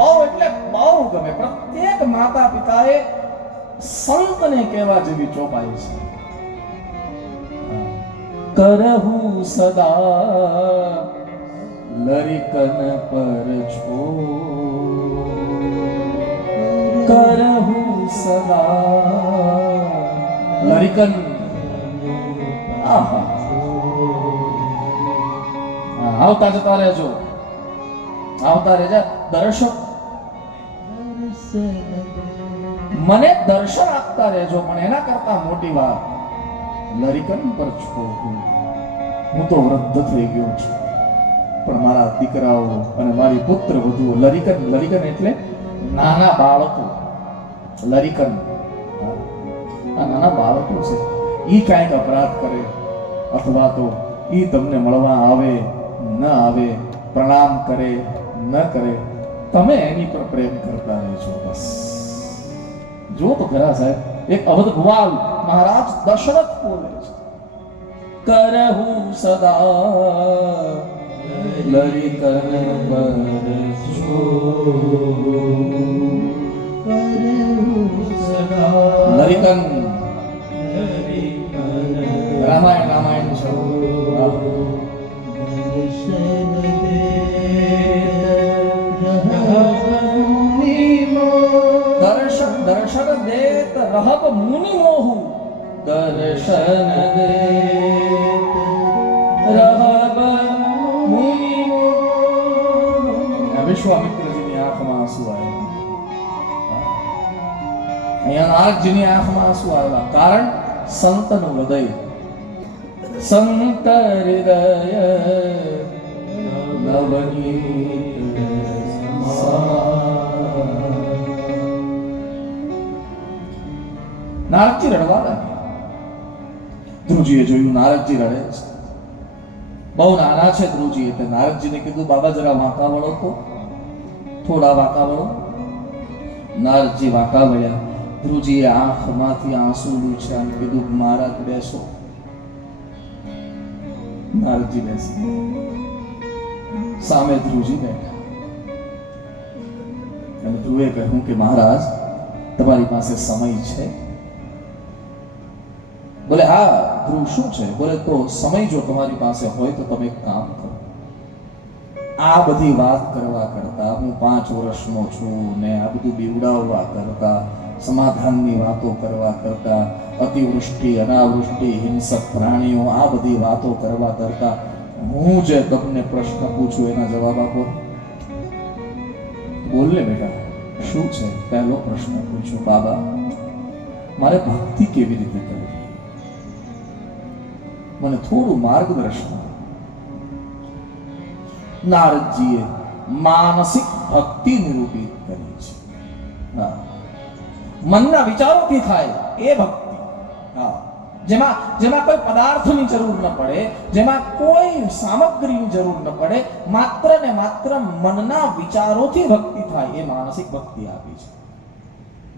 બહુ એટલે બહુ ગમે. પ્રત્યેક માતા પિતાએ સંતને કહેવા જેવી ચોપાઈ છે. કરહું સદા લરિકન પર છો, કરહું સદા લરિકન. આહા, આવતા જતા રહેજો, આવતા રહેજા. દર્શક મને દર્શન આપતા રહેજો, પણ એના કરતા મોટી વાત, લરિકન પર છો. હું તો વૃદ્ધ થઈ ગયો છું, પણ મારા દીકરાઓ અને મારી પુત્ર વધુઓ લરિકન. લરિકન એટલે નાના બાળકો. લરિકન આ નાના બાળકો છે. ઈ કાંઈક અપરાધ કરે અથવા તો ઈ તમને મળવા આવે ન આવે, પ્રણામ કરે ન કરે, તમે એની પર પ્રેમ કરતા રહેજો. બસ જો તો ખરા સાહેબ, એક અવધ ભુવાલ મહારાજ દશરથ બોલે છે, કરહું સદા લરિકન પર છો, લરિકન. રામાયણ રામાયણ છે. દર્શન દેત રહબ મુનિ મોહુ, દર્શન દેત રહબ મુનિ મોહુ. વિશ્વામિત્રજીની આંખમાં આંસુ આવ્યા. અહીંયા નારદજીની આંખમાં આંસુ આવ્યા. કારણ સંતનું હૃદય. સંત હૃદય નવનીત નારદજી રડવા લાગ્યા. ધ્રુવજીએ જોયું નારદજી રડે છે. બહુ નાના છે ધ્રુવજી, એટલે નારદજીને કીધું બાબા જરા વાંકા વળો તો, થોડા વાંકા વળો. નારદજી વાંકા વળ્યા. ધ્રુવજીએ આંખમાંથી આંસુ લૂછ્યા અને કીધું મહારાજ બેસો. નારદજી બેસી. સામે ધ્રુવજી બેઠા અને ધ્રુવે કહ્યું કે મહારાજ તમારી પાસે સમય છે? બોલે હા. ધ્રુવ શું છે? બોલે તો સમય જો તમારી પાસે હોય તો તમે એક કામ કરો. આ બધી વાત કરવા કરતા, હું 5 વર્ષનો છું ને આ બધું બીવડાવવા કરતા, સમાધાનની વાતો કરવા કરતા, અતિવૃષ્ટિ અનાવૃષ્ટિ હિંસક પ્રાણીઓ આ બધી વાતો કરવા કરતા, હું જે તમને પ્રશ્ન પૂછું એના જવાબ આપો. બોલને બેટા, શું છે? પહેલો પ્રશ્ન પૂછ્યો. બાબા, મારે ભક્તિ કેવી રીતે કરવી? મને થોડું માર્ગદર્શન. નારદજીએ માનસિક ભક્તિ નિરૂપિત કરી છે. મનના વિચારોથી થાય એ ભક્તિ. જેમાં કોઈ પદાર્થની જરૂર ન પડે, જેમાં કોઈ સામગ્રીની જરૂર ન પડે, માત્ર ને માત્ર મનના વિચારોથી ભક્તિ થાય, એ માનસિક ભક્તિ આપી છે.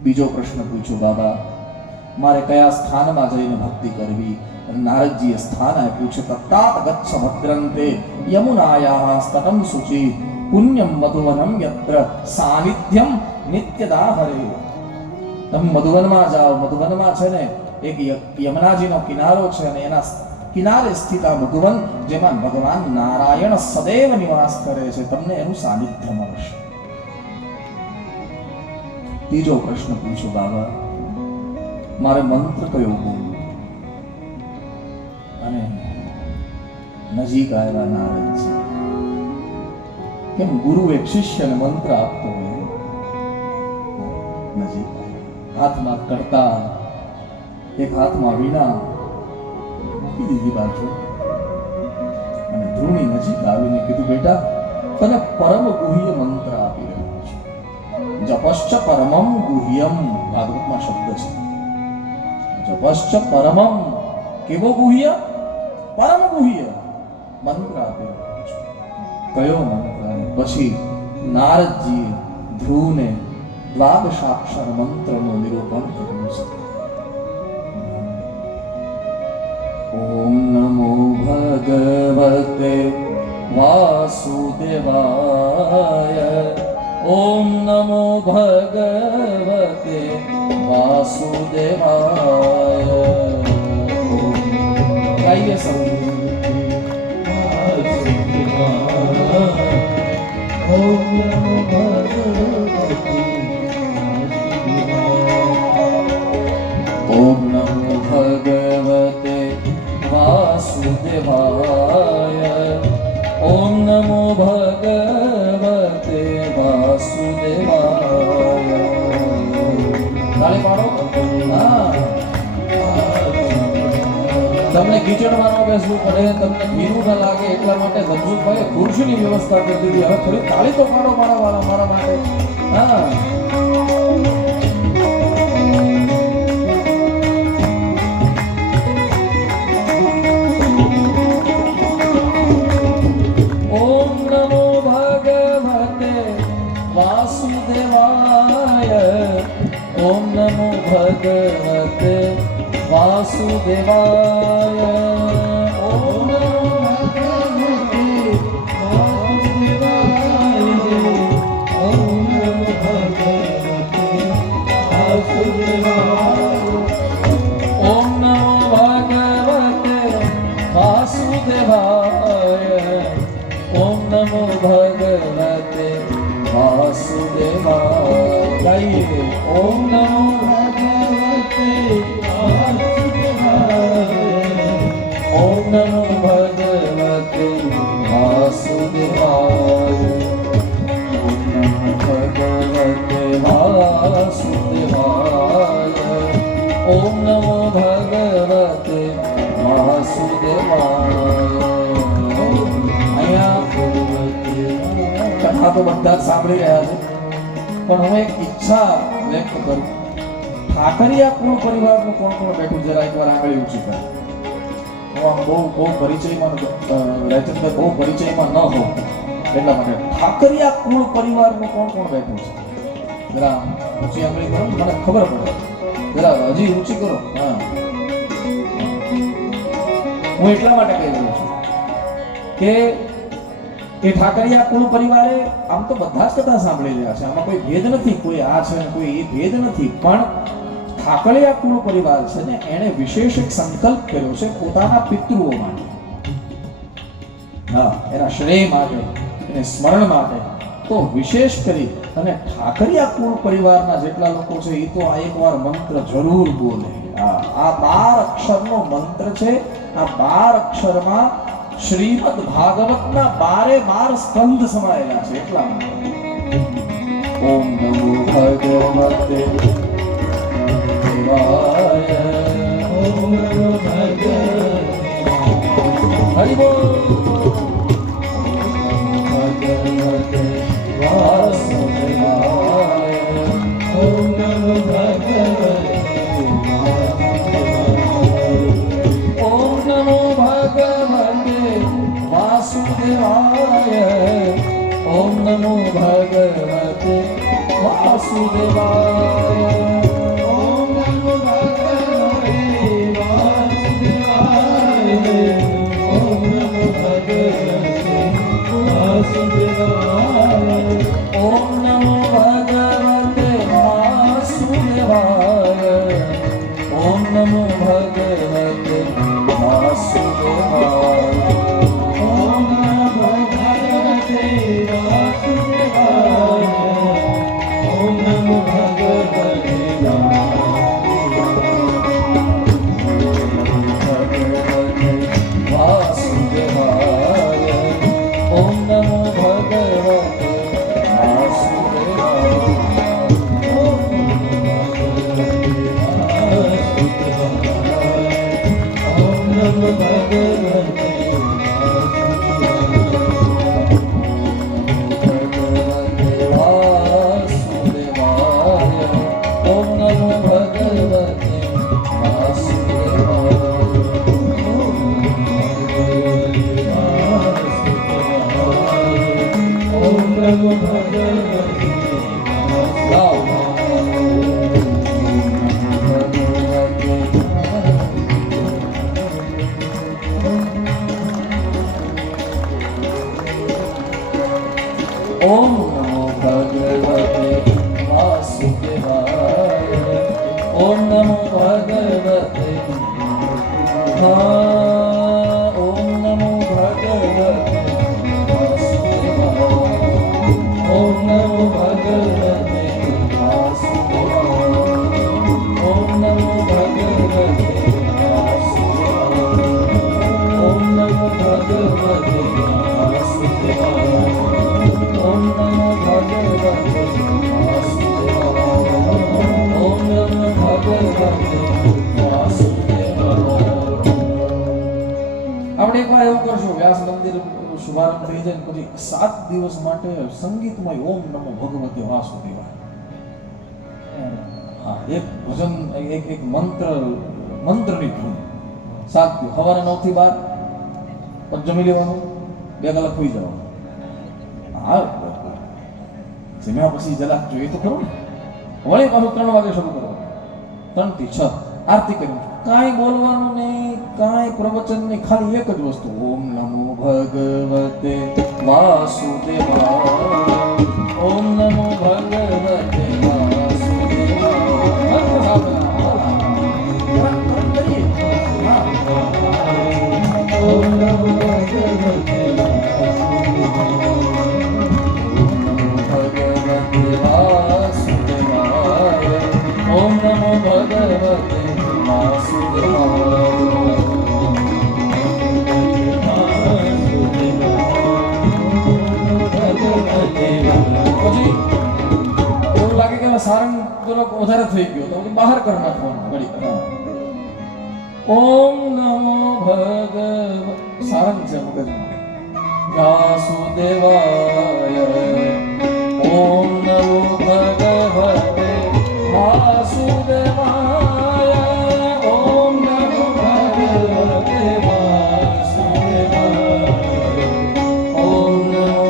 બીજો પ્રશ્ન પૂછ્યો. બાબા, મારે કયા સ્થાનમાં જઈને ભક્તિ કરવી? નારદજીએ સ્થાન આપ્યું છે. તત્તાત ગચ્છ ભદ્રંતે યમુનાયાઃ સ્તટં શુચિ પુણ્યમ મધુવનમ યત્ર સાનિધ્યમ નિત્યદા હરે. તમે મધુવનમાં જાઓ. મધુવનમાં છે ને એક યમુનાજીનો કિનારો છે અને એના કિનારે સ્થિત આ મધુવન, જેમાં ભગવાન નારાયણ સદૈવ નિવાસ કરે છે. તમને એનું સાનિધ્ય મળશે. ત્રીજો પ્રશ્ન પૂછ્યો. બાબા, મારે મંત્ર કયો બોલવો? અને નજીક આવ્યા નારદજી. કેમ ગુરુ એક શિષ્યને મંત્ર આપતો હોય, નજીક હાથમાં કરતા, એક હાથમાં વીણા, બીજી બાજુ. અને ધ્રુવની નજીક આવીને કીધું, બેટા તને પરમ ગુહ્ય મંત્ર આપી રહ્યો છે. જપશ્ચ પરમમ ગુહ્યમ, ભાગવતમાં શબ્દ છે. જપશ્ચ પરમમ, કેવો ગુહ્ય? પરમ ગુહ્ય મંત્ર આપી રહ્યો છે. કયો મંત્ર? પછી નારદજીએ ધ્રુવને દ્વાદશાક્ષર મંત્રનું નિરૂપણ કર્યું છે. ઓમ નમો ભગવતે વાસુદેવાય ओम नमो भगवते वासुदेवाय। गाइए सब। ओम नमो भगवते, ओम नमो भगवते वासुदेवाय। ओम नमो भगवते वासुदेवाय। તાળી પાડો. હા, તમને કિચડમાં બેસવું પડે, તમને ભીનું ન લાગે એટલા માટે ધનસુખભાઈએ ખુરશીની વ્યવસ્થા કરી દીધી. હવે થોડી તાળી તો પાડો મારા માટે. હા, ओम नमो भगवते वासुदेवाय। ओम नमो भगवते वासुदेवाय। ओम नमो भगवते वासुदेवाय। ओम नमो भगवते वासुदेवाय। ओम नमो भगवते वासुदेवाय। ओम नमो भगवते वासुदेवाय। गाइए। ओम नमो भगवते वासुदेवाय। ओम नमो भगवते वासुदेवाय। ओम नमो भगवते वासुदेवाय। ओम नमो भगवते वासुदेवाय। कथा तो બધા સાંભળી રહ્યા છે, પણ હું એક ઈચ્છા વ્યક્ત કરું. ઠાકરિયા કુળ પરિવારનું કોણ કોણ બેઠું જરા એકવાર આંગળી ઊંચી કરે. હું આમ બહુ પરિચયમાં રાજનભાઈ બહુ પરિચયમાં ન હોઉં એટલા માટે ઠાકરિયા કુળ પરિવારનું કોણ કોણ બેઠું છે જરા ઊંચી આંગળી કરો, મને ખબર પડે. જરા હજી ઊંચી કરો. હા, હું એટલા માટે કહી રહ્યો છું કે એ ઠાકરિયા કુળ પરિવારે આમ તો બધા જ કથા સાંભળી રહ્યા છે, આમાં કોઈ ભેદ નથી, કોઈ આ છે કોઈ એ ભેદ નથી, પણ ઠાકરિયા કુળ પરિવાર છે ને એણે વિશેષ એક સંકલ્પ કર્યો છે પોતાના પિતૃઓ માટે. હા, એના શ્રેય માટે, એને સ્મરણ માટે તો વિશેષ કરી અને ઠાકરિયા કુળ પરિવારના જેટલા લોકો છે એ તો આ એકવાર મંત્ર જરૂર બોલે. આ 12 અક્ષરનો મંત્ર છે. આ 12 અક્ષરમાં શ્રીમદ ભાગવતના 12 સ્કંદ સમાયેલા છે એટલા માટે. ઓમ નમો ભગવતે દેવાય. ઓમ નમો ભગવતે હરિ બોલ. ભગવતે વાસુદેવાય. ઓમ નમો ભગવતે. ઓમ નમો ભગવતે વાસુદેવાય. ઓમ નમો ભગવતે વાસુદેવાય. ઓમ નમો ભગવતે વાસુદેવાય. ઓમ નમો ભગવતે વાસુદેવાય. ઓમ નમો ભગવતે વાસુદેવાય. ઓમ નમો ભગવતે વાસુદેવાય. ઓમ નમો ભગવતે વાસુદેવાય. ઓમ નમો ભગવતે વાસુદેવાય. ઓમ નમો ભગવતે ઓમ નમો ભગવતે વાસુદેવાય ઓમ નમો ભગવતે ઓમ નમો ભગવતે વાસુદેવાય ઓમ નમો ભગવતે વાસુદેવાય ઓમ નમો ભગવતે વાસુદેવાય ઓમ નમો ભગવતે ઓમ નમો ભગવતે વાસુદેવાય ઓમ નમો ભગવતે વાસુદેવાય. આપણે એકવાર એવું કરશું, વ્યાસ મંદિર શુભારંભ થઈ જાય પછી 7 દિવસ માટે સંગીતમય ઓમ નમો ભગવતે વાસુદેવાય. હા, એક ભજન, એક મંત્રની ધૂન 7 દિવસ, સવારે 9 થી 12 પછી જમી લેવાનું, 2 કલાક સુઈ જવાનું. હા, જમ્યા પછી જરાક જોઈએ તો ખરું ને, વળી પાછું 3 વાગે શરૂ કરવાનું, 3 થી 6 આરતી કરી. કાંઈ બોલવાનું નહીં, કાંઈ પ્રવચન નહીં, ખાલી એક જ વસ્તુ ઓમ નમો ભગવતે વાસુદેવાય ઓમ નમો ભગવતે વાસુદેવાય. ઓમ નમો ભગવતે વાસુદેવાય ઓમ નમો ભગવતે એવું લાગે કે સારંગ વધારે થઈ ગયો તો બહાર કરી નાખવાનું. ઓમ નમો ભગવ સારંગ છે મગજમાં. વાસુદેવાય ઓમ નમો ભગવતે વાસુદેવાય ઓમ નમો ભગવતે વાસુદેવાય ઓમ નમો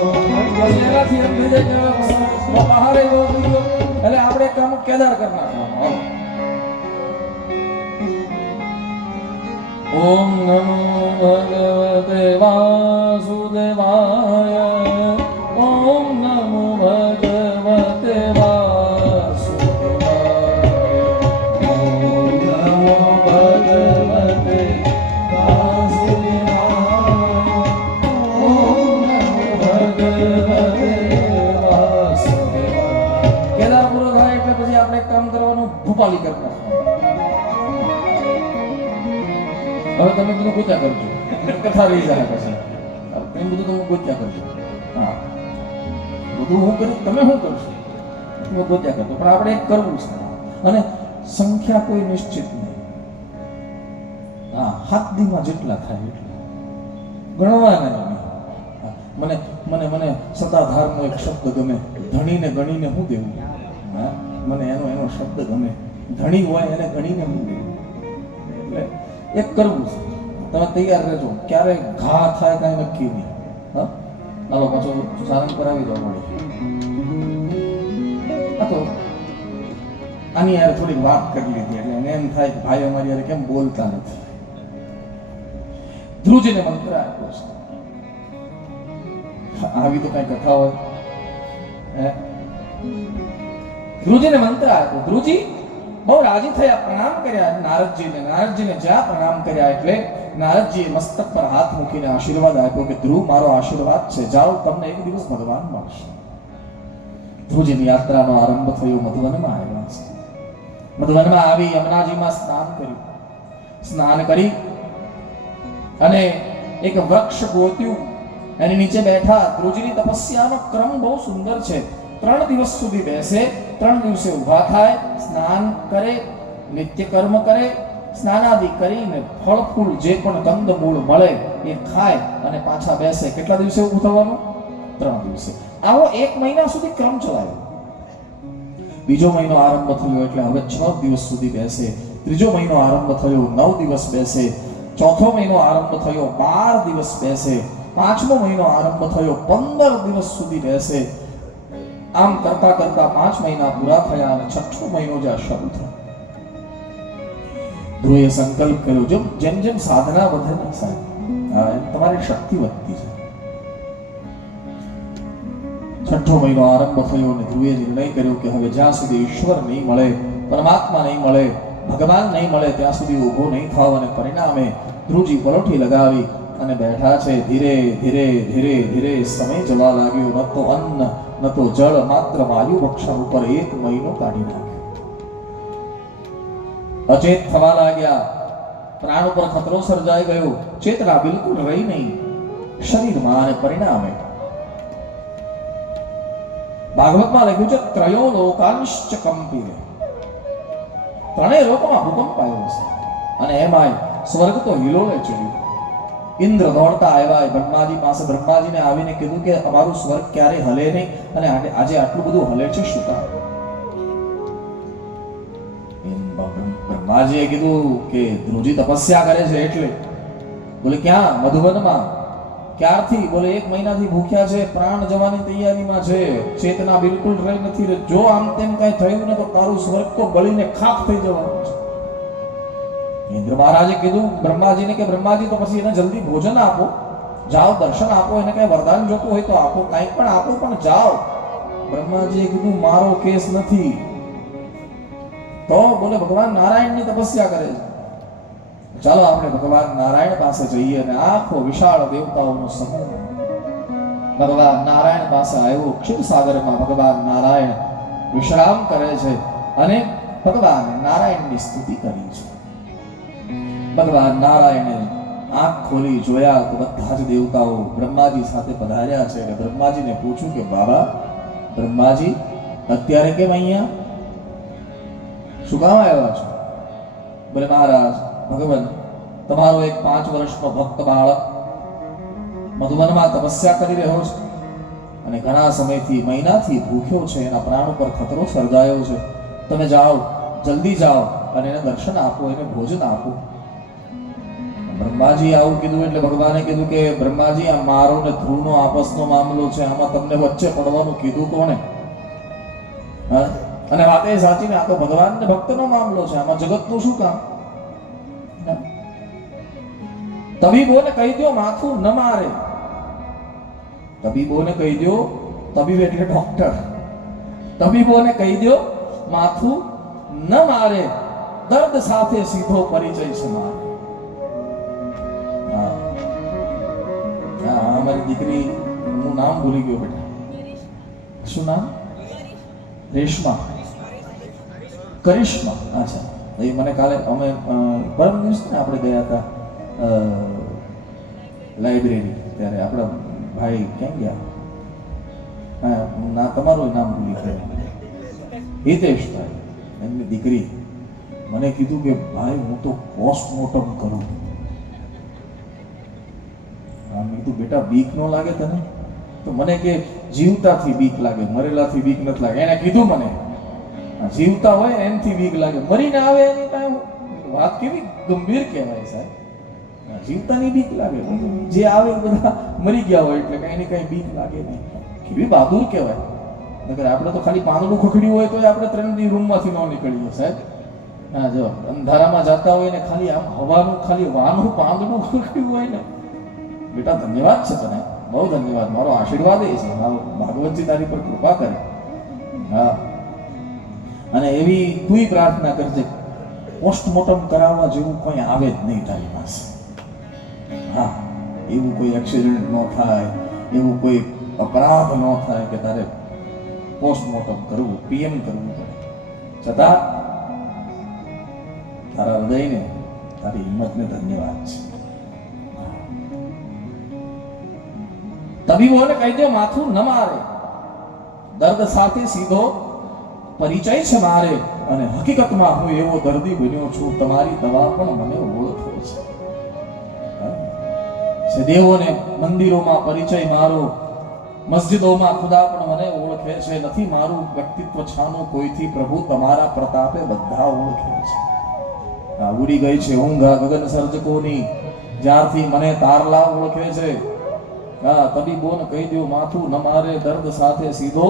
ભગવતે બહાર એવો ગયો એટલે આપણે કામ કેદાર કરી નાખવાનું. ઓમ નમો ભગવતે વાસુદેવાય ઓમ નમો ભગવતે વાસુદેવાય ઓમ નમો ભગવતે વાસુદેવાય ઓમ નમો ભગવતે વાસુદેવાય. કેદાર પૂરો થાય એટલે પછી આપણે કામ કરવાનું ભૂપાલી કરતા. હવે તમે બધું ગોત્યા કરજો, કથા રહી જાય પછી તમે બધું તમે ગોત્યા કરજો. હા, બધું હું કરું, તમે શું કરશો તમે ગોત્યા કરજો, પણ આપણે એક કરવું છે અને સંખ્યા કોઈ નિશ્ચિત નહીં. હા, 7 દીમાં જેટલા થાય એટલા ગણવાના. મને મને મને સદાધારનો એક શબ્દ ગમે, ધણીને ગણીને હું દેવું. હા, મને એનો શબ્દ ગમે, ધણી હોય એને ગણીને હું દેવું. એટલે એક કરવું છે, તમે તૈયાર રહેજો, ક્યારે ઘા થાય કાંઈ નક્કી નહીં. હા, ચાલો પાછો સારંગ પર આવી જાવ. આ તો આની યાર થોડીક વાત કરી લીધી એટલે એને એમ થાય કે ભાઈ અમારી યાર કેમ બોલતા નથી. ધ્રુવજીને મંત્ર આપ્યો છે. આવી તો કઈ કથા હોય. ધ્રુવજીને મંત્ર આપ્યો. ધ્રુવજી બહુ રાજી થયા, પ્રણામ કર્યા નારદજીને. નારદજીને જ્યાં પ્રણામ કર્યા એટલે નારદજીએ મસ્તક પર હાથ મૂકીને આશીર્વાદ આપ્યો કે ધ્રુવ, મારો આશીર્વાદ છે, જાઓ, તમને એક દિવસ ભગવાન મળશે. ધ્રુવજીની યાત્રાનો આરંભ થયો. મધુવનમાં આવ્યા છે. મધુવનમાં આવી યમુનાજીમાં સ્નાન કર્યું. સ્નાન કરી અને એક વૃક્ષ ગોત્યું, એની નીચે બેઠા. ધ્રુવજીની તપસ્યાનો ક્રમ બહુ સુંદર છે. 3 દિવસ સુધી બેસે, 3 દિવસે ઊભા થાય, સ્નાન કરે, નિત્ય કર્મ કરે, સ્નાનાદિ કરીને ફળ ફૂલ જે પણ કંદમૂળ મળે એ ખાય અને પાછા બેસે. કેટલા દિવસે ઊભું થવાનું? 3 દિવસે. આવો 1 મહિના સુધી ક્રમ ચલાવ્યો. બીજો મહિનો આરંભ થયો એટલે હવે 6 દિવસ સુધી બેસે. ત્રીજો મહિનો આરંભ થયો, 9 દિવસ બેસે. ચોથો મહિનો આરંભ થયો, 12 દિવસ બેસે. પાંચમો મહિનો આરંભ થયો, 15 દિવસ સુધી બેસે. આમ કરતા કરતા 5 મહિના પૂરા થયા અને 6મો મહિનો જ્યાં શરૂ થયો. ધ્રુવે સંકલ્પ કર્યો, જેમ જેમ સાધના વધે ને સાહેબ, તમારી શક્તિ વધતી છે. 6 છઠ્ઠો મહિનો આરંભ થયો અને ધ્રુવે નિર્ણય કર્યો કે હવે જ્યાં સુધી ઈશ્વર નહીં મળે, પરમાત્મા નહીં મળે, ભગવાન નહીં મળે ત્યાં સુધી ઊભો નહીં થાવ. અને પરિણામે ધ્રુવજી પલોઠી લગાવી અને બેઠા છે. ધીરે ધીરે ધીરે ધીરે સમય જવા લાગ્યો. ન તો અન્ન ન તો જળ, માત્ર વાયુ ભક્ષણ ઉપર 1 મહિનો કાઢી નાખ્યો. અચેત થવા લાગ્યા. પ્રાણ ઉપર ખતરો સર્જાઈ ગયો. ચેતના બિલકુલ રહી નહીં શરીરમાં. અને પરિણામે ભાગવતમાં લખ્યું છે ત્રયો લોકાંશ્ચ કંપિરે. ત્રણેય લોકોમાં ભૂકંપ આવ્યો છે. અને એમાંય સ્વર્ગ તો હિલોળે ચડ્યું. ઇન્દ્ર દોડતા આવ્યા બ્રહ્માજી પાસે. બ્રહ્માજીને આવીને કીધું કે અમારું સ્વર્ગ ક્યારે હલે નહીં અને આજે આટલું બધું હલે છે શું કામ? બ્રહ્માજીએ કીધું કે ધ્રુવજી તપસ્યા કરે છે એટલે. બોલે ક્યાં? મધુવનમાં. ક્યારથી? બોલે 1 મહિનાથી ભૂખ્યા છે, પ્રાણ જવાની તૈયારીમાં છે, ચેતના બિલકુલ રહી નથી. જો આમ તેમ કઈ થયું ને તો તારું સ્વર્ગ તો બળીને ખાખ થઈ જવાનું છે. ઇન્દ્ર મહારાજે કીધું બ્રહ્માજીને કે બ્રહ્માજી તો પછી એને જલ્દી ભોજન આપો, જાઓ દર્શન આપો, એને કઈ વરદાન જોતું હોય તો આપો, કંઈ પણ આપો, પણ જાઓ. બ્રહ્માજીએ કીધું મારો કેસ નથી. તો બોલે ભગવાન નારાયણની તપસ્યા કરે છે. ચાલો આપણે ભગવાન નારાયણ પાસે જઈએ. અને આખો વિશાળ દેવતાઓનો સમૂહ ભગવાન નારાયણ પાસે આવ્યો. ક્ષીરસાગરમાં ભગવાન નારાયણ વિશ્રામ કરે છે અને ભગવાન નારાયણની સ્તુતિ કરી છે. ભગવાન નારાયણે આંખ ખોલી જોયા તો બધા જ દેવતાઓ બ્રહ્માજી સાથે પધાર્યા છે. અને બ્રહ્માજીને પૂછ્યું કે બાબા બ્રહ્માજી અત્યારે કેમ અહીંયા? શું કામ આવ્યા છો? બોલે મહારાજ ભગવાન તમારો એક 5 વર્ષનો ભક્ત બાળક મધુવનમાં તપસ્યા કરી રહ્યો છે અને ઘણા સમયથી મહિનાથી ભૂખ્યો છે. એના પ્રાણ ઉપર ખતરો સર્જાયો છે. તમે જાઓ, જલ્દી જાઓ અને એને દર્શન આપો, એને ભોજન આપો. બ્રહ્માજી આવું કીધું એટલે ભગવાને કીધું કે બ્રહ્માજી આ મારો ને ધ્રુવનો આપસનો મામલો છે, આમાં તમને વચ્ચે પડવાનું કીધું કોણે? હા, અને વાત એ સાચી ને, આ તો ભગવાન ને ભક્તનો મામલો છે, આમાં જગતનું શું કામ? તબીબોને કહી દો માથું ન મારે. તબીબોને કહી દો, તબીબ એટલે ડોક્ટર. તબીબોને કહી દો માથું ન મારે, દર્દ સાથે સીધો પરિચય છે મારે. અમારી દીકરી, હું નામ ભૂલી ગયો બેટા, શું નામ? રેશમા, કરિશ્મા. અચ્છા, એ મને કાલે અમે પરમ દિવસ ને આપણે ગયા હતા લાઇબ્રેરી, ત્યારે આપણા ભાઈ ક્યાં ગયા? ના, તમારું નામ ભૂલી ગયા. હિતેશભાઈ, એમની દીકરી મને કીધું કે ભાઈ હું તો પોસ્ટમોર્ટમ કરું. મેં કીધું બેટા બીક ન લાગે તને? તો મને કે જીવતાથી બીક લાગે, મરેલાથી બીક નથી લાગે. એને કીધું મને જીવતા હોય એનથી બીક લાગે, મરીને આવે એની કાંઈ વાત કેવી ગંભીર કહેવાય સાહેબ. જીવતાની બીક લાગે, જે આવે બધા મરી ગયા હોય એટલે કઈ ને કઈ બીક લાગે નહીં. કેવી બહાદુર કહેવાય. નકર આપણે તો ખાલી પાંદડું ખખડ્યું હોય તો આપણે 3 દી રૂમમાંથી ન નીકળીએ સાહેબ. હા, જો અંધારામાં જતા હોય ને ખાલી આમ હવાનું ખાલી વાનું પાંદડું ખખડ્યું હોય ને, બેટા ધન્યવાદ છે તને, બહુ ધન્યવાદ, મારો આશીર્વાદ એ છે, મારો ભાગવતજી તારી પર કૃપા કરે. હા, અને એવી તું પ્રાર્થના કરજે પોસ્ટમોર્ટમ કરાવવા જેવું કોઈ આવે જ નહીં તારી પાસે. હા, એવું કોઈ એક્સિડન્ટ ન થાય, એવું કોઈ અપરાધ ન થાય કે તારે પોસ્ટમોર્ટમ કરવું, પીએમ કરવું પડે. છતાં તારા હૃદયને, તારી હિંમતને ધન્યવાદ છે. તબીબોને કહી દો માથું ન મારે, દર્દ સાથે સીધો પરિચય છે મારે. અને હકીકતમાં હું એવો દર્દી બન્યો છું, તમારી દવા પણ મને ઓળખે છે. દેવોને મંદિરોમાં પરિચય મારો, મસ્જિદોમાં ખુદા પણ મને ઓળખે છે. નથી મારું વ્યક્તિત્વ છાનું કોઈથી, પ્રભુ તમારા પ્રતાપે બધા ઓળખે છે. આ ઉડી ગઈ છે ઊંઘ આ ગગન સર્જકોની, જ્યારથી મને તારલા ઓળખે છે. હા, તબીબોને કહી દો માથું ન મારે, દર્દ સાથે સીધો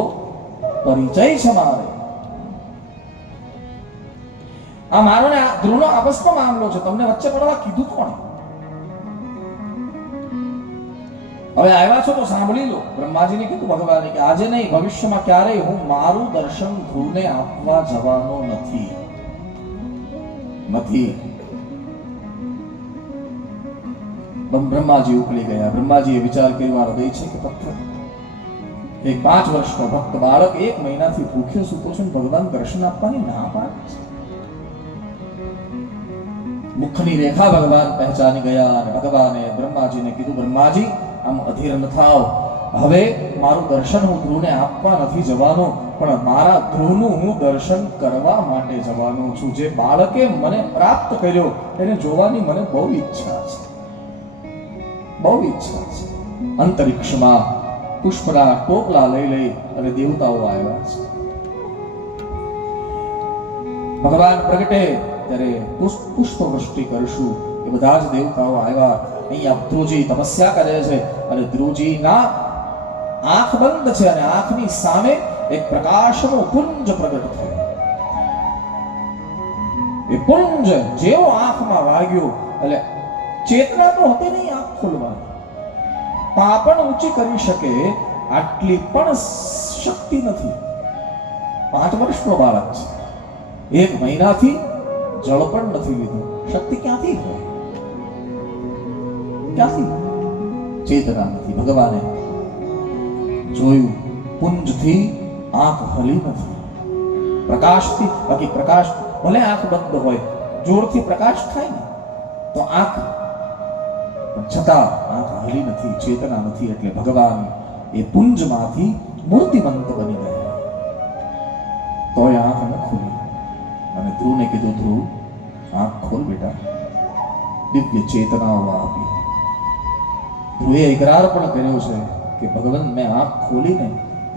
પરિચય છે મારે. આ મારો ને ધ્રુવનો આપસનો મામલો છે, તમને વચ્ચે પડવા કીધું કોણે? હવે આવ્યા છો તો સાંભળી લો. બ્રહ્માજીને કીધું ભગવાને કે આજે નહીં, ભવિષ્યમાં ક્યારેય હું મારું દર્શન ધ્રુવને આપવા જવાનો નથી. બ્રહ્માજી ઉકળી ગયા. બ્રહ્માજીએ વિચાર કર્યો, આ હૃદય છે કે પથ્થર? એક 5 વર્ષનો ભક્ત બાળક 1 મહિનાથી ભૂખ્યો સૂતો છે, ભગવાન દર્શન આપવાની ના પાડે છે. મુખની રેખા ભગવાન પહેચાની ગયા અને ભગવાને બ્રહ્માજીને કીધું, બ્રહ્માજી આમ અધીર ન થાવ. હવે મારું દર્શન હું ધ્રુવને આપવા નથી જવાનો, પણ મારા ધ્રુવનું હું દર્શન કરવા માટે જવાનો છું. જે બાળકે મને પ્રાપ્ત કર્યો એને જોવાની મને બહુ ઈચ્છા છે, બહુ ઈચ્છા છે. અંતરિક્ષમાં પુષ્પના ટોપલા લઈ અને દેવતાઓ આવ્યા છે. ભગવાન પ્રગટે ત્યારે પુષ્પ વૃષ્ટિ કરશું. એ બધા જ દેવતાઓ આવ્યા. અહીંયા ધ્રુવજી તપસ્યા કરે છે અને ધ્રુવજીના આંખ બંધ છે અને આંખની સામે એક પ્રકાશનો પુંજ પ્રગટ થયો. એ પુંજ જેવો આંખમાં વાગ્યો એટલે ચેતના તો હતી નહીં આંખ ખોલવાની. પાપણ ઊંચી કરી શકે આટલી પણ શક્તિ નથી. 5 વર્ષનો બાળક છે, 1 મહિનાથી જળ પણ નથી લીધું. શક્તિ ક્યાંથી હોય? ક્યાંથી? ચેતના નથી. ભગવાને જોયું, પુંજથી આંખ હલી નથી. પ્રકાશથી, બાકી પ્રકાશ ભલે આંખ બંધ હોય, જોરથી પ્રકાશ થાય ને તો આંખ, પણ છતાં આંખ હલી નથી, ચેતના નથી. એટલે ભગવાન એ પુંજમાંથી મૂર્તિમંત બની ગયા. તોય આંખ ન ખુલી અને ધ્રુવને કીધું, ધ્રુવ આંખ ખોલ બેટા. દિવ્ય ચેતનાઓ આપી. ધ્રુવે ઇકરાર પણ કર્યો છે કે ભગવાન મેં આંખ ખોલીને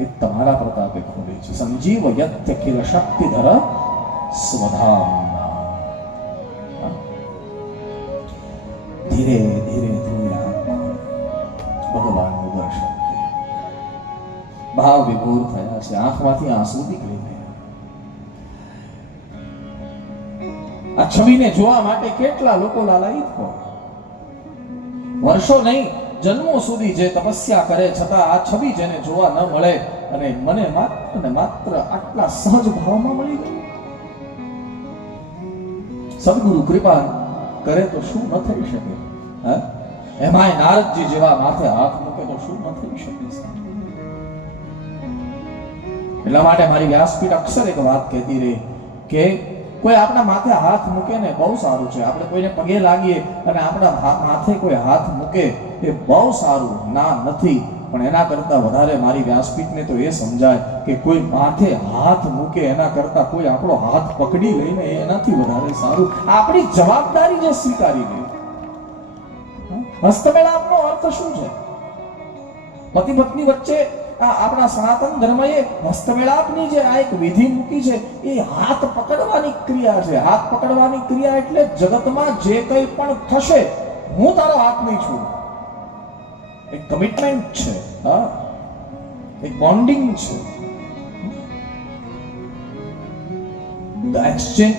એ તમારા પ્રતાપે ખોલી છે. સંજીવ યત્યખિલ શક્તિધર સ્વધામ. ધીરે ધીરે ધ્રુવે આંખ ભગવાનનું દર્શન કર્યું. ભાવ વિભોર થયા છે, આંખમાંથી આંસુ નીકળી ગયા. આ છબીને જોવા માટે કેટલા લોકો લાલાયિત હોય. વર્ષો નહીં, જન્મો સુધી જે તપસ્યા કરે, છતાં આ છબી જેને જોવા ન મળે અને મને માત્ર ને માત્ર આટલા સહજ ભાવમાં મળી ગયું. સદગુરુ કૃપા કરે તો શું ન થઈ શકે? એમાંય નારદજી જેવા માથે હાથ મૂકે તો શું ન થઈ શકે? એટલા માટે મારી વ્યાસપીઠ અક્ષર એક વાત કહેતી રહી કે કોઈ આપણા માથે હાથ મૂકે ને બહુ સારું છે. આપણે કોઈને પગે લાગીએ અને આપણા માથે કોઈ હાથ મૂકે એ બહુ સારું ના નથી, પણ એના કરતા વધારે મારી વ્યાસપીઠને તો એ સમજાય કે કોઈ માથે હાથ મૂકે એના કરતા કોઈ આપણો હાથ પકડી લઈને એનાથી વધારે સારું. આપણી જવાબદારી જે સ્વીકારી લે. હસ્તમેળાપનો અર્થ શું છે? પતિ પત્ની વચ્ચે આપણા સનાતન ધર્મએ હસ્તમેળાપની જે આ એક વિધિ મૂકી છે એ હાથ પકડવાની ક્રિયા છે. હાથ પકડવાની ક્રિયા એટલે જગતમાં જે કંઈ પણ થશે હું તારો હાથ નહીં છોડું. એક કમિટમેન્ટ છે, એક બોન્ડિંગ છે. એક્સચેન્જ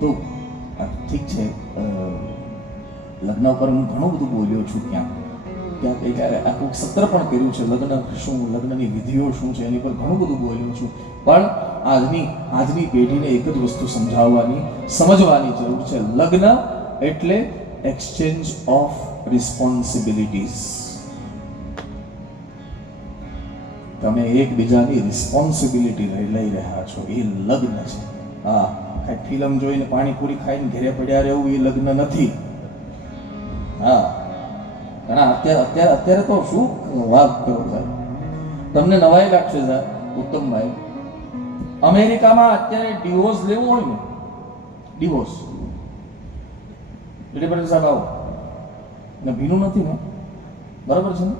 તો ઠીક છે. લગ્ન પર હું ઘણું બધું બોલ્યો છું. ક્યાંક આખું સત્ર પણ કર્યું છે. લગ્ન શું, લગ્નની વિધિઓ શું છે એની પર ઘણું બધું બોલ્યો છું. પણ આજની પેઢીને એક જ વસ્તુ સમજવાની જરૂર છે. લગ્ન એટલે એક્સચેન્જ ઓફ રિસ્પોન્સિબિલિટીઝ. તમે એકબીજાની રિસ્પોન્સિબિલિટી લઈ રહ્યા છો, એ લગ્ન છે. હા, કઈ ફિલ્મ જોઈને પાણીપુરી ખાઈને ઘરે પડ્યા રહેવું એ લગ્ન નથી. હા, ઘણા અત્યારે તો શું વાત કરો સાહેબ, તમને નવાઈ લાગશે સાહેબ ઉત્તમભાઈ. અમેરિકામાં અત્યારે ડિવોર્સ લેવો હોય ને, ડિવોર્સ એટલે બધા સાહેબ આવો ને, ભીનું નથી ને, બરાબર છે ને?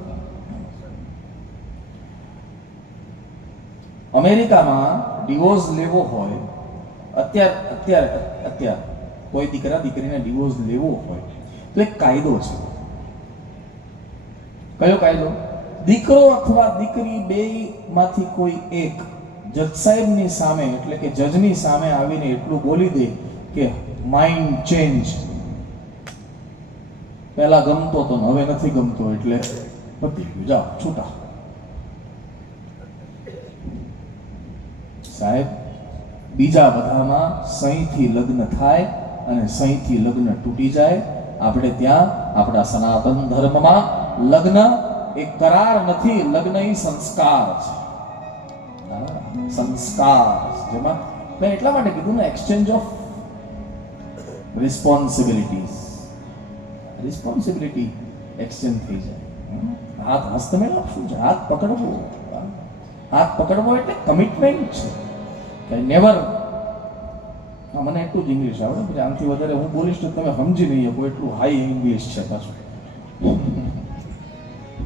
અમેરિકામાં ડિવોર્સ લેવો હોય અત્યારે કોઈ દીકરીને ડિવોર્સ લેવો હોય તો એક કાયદો છે. કયો કાયદો? દીકરો અથવા દીકરી બેયમાંથી કોઈ એક જજ સાહેબની સામે એટલે કે જજની સામે આવીને એટલું બોલી દે કે માઇન્ડ ચેન્જ, પહેલા ગમતો તો હવે નથી ગમતો, એટલે પતી ગયું, જાઓ છૂટા. સાહેબ, બીજા બધામાં સહીથી લગ્ન થાય અને સહીથી લગ્ન તૂટી જાય. આપણે ત્યાં આપણા સનાતન ધર્મમાં લગ્ન એ કરાર નથી, લગ્ન એ સંસ્કાર છે. સંસ્કાર જેમાં મેં એટલા માટે કીધું ને, એક્સચેન્જ ઓફ રિસ્પોન્સિબિલિટી એક્સચેન્જ થઈ જાય. હાથ હસ્તમેળાપ શું છે? હાથ પકડવો એટલે કમિટમેન્ટ છે કે નેવર. મને એટલું જ ઇંગ્લિશ આવડે, પછી આનાથી વધારે હું બોલીશ તો તમે સમજી નહીં શકો, એટલું હાઈ ઇંગ્લિશ છે પાછું.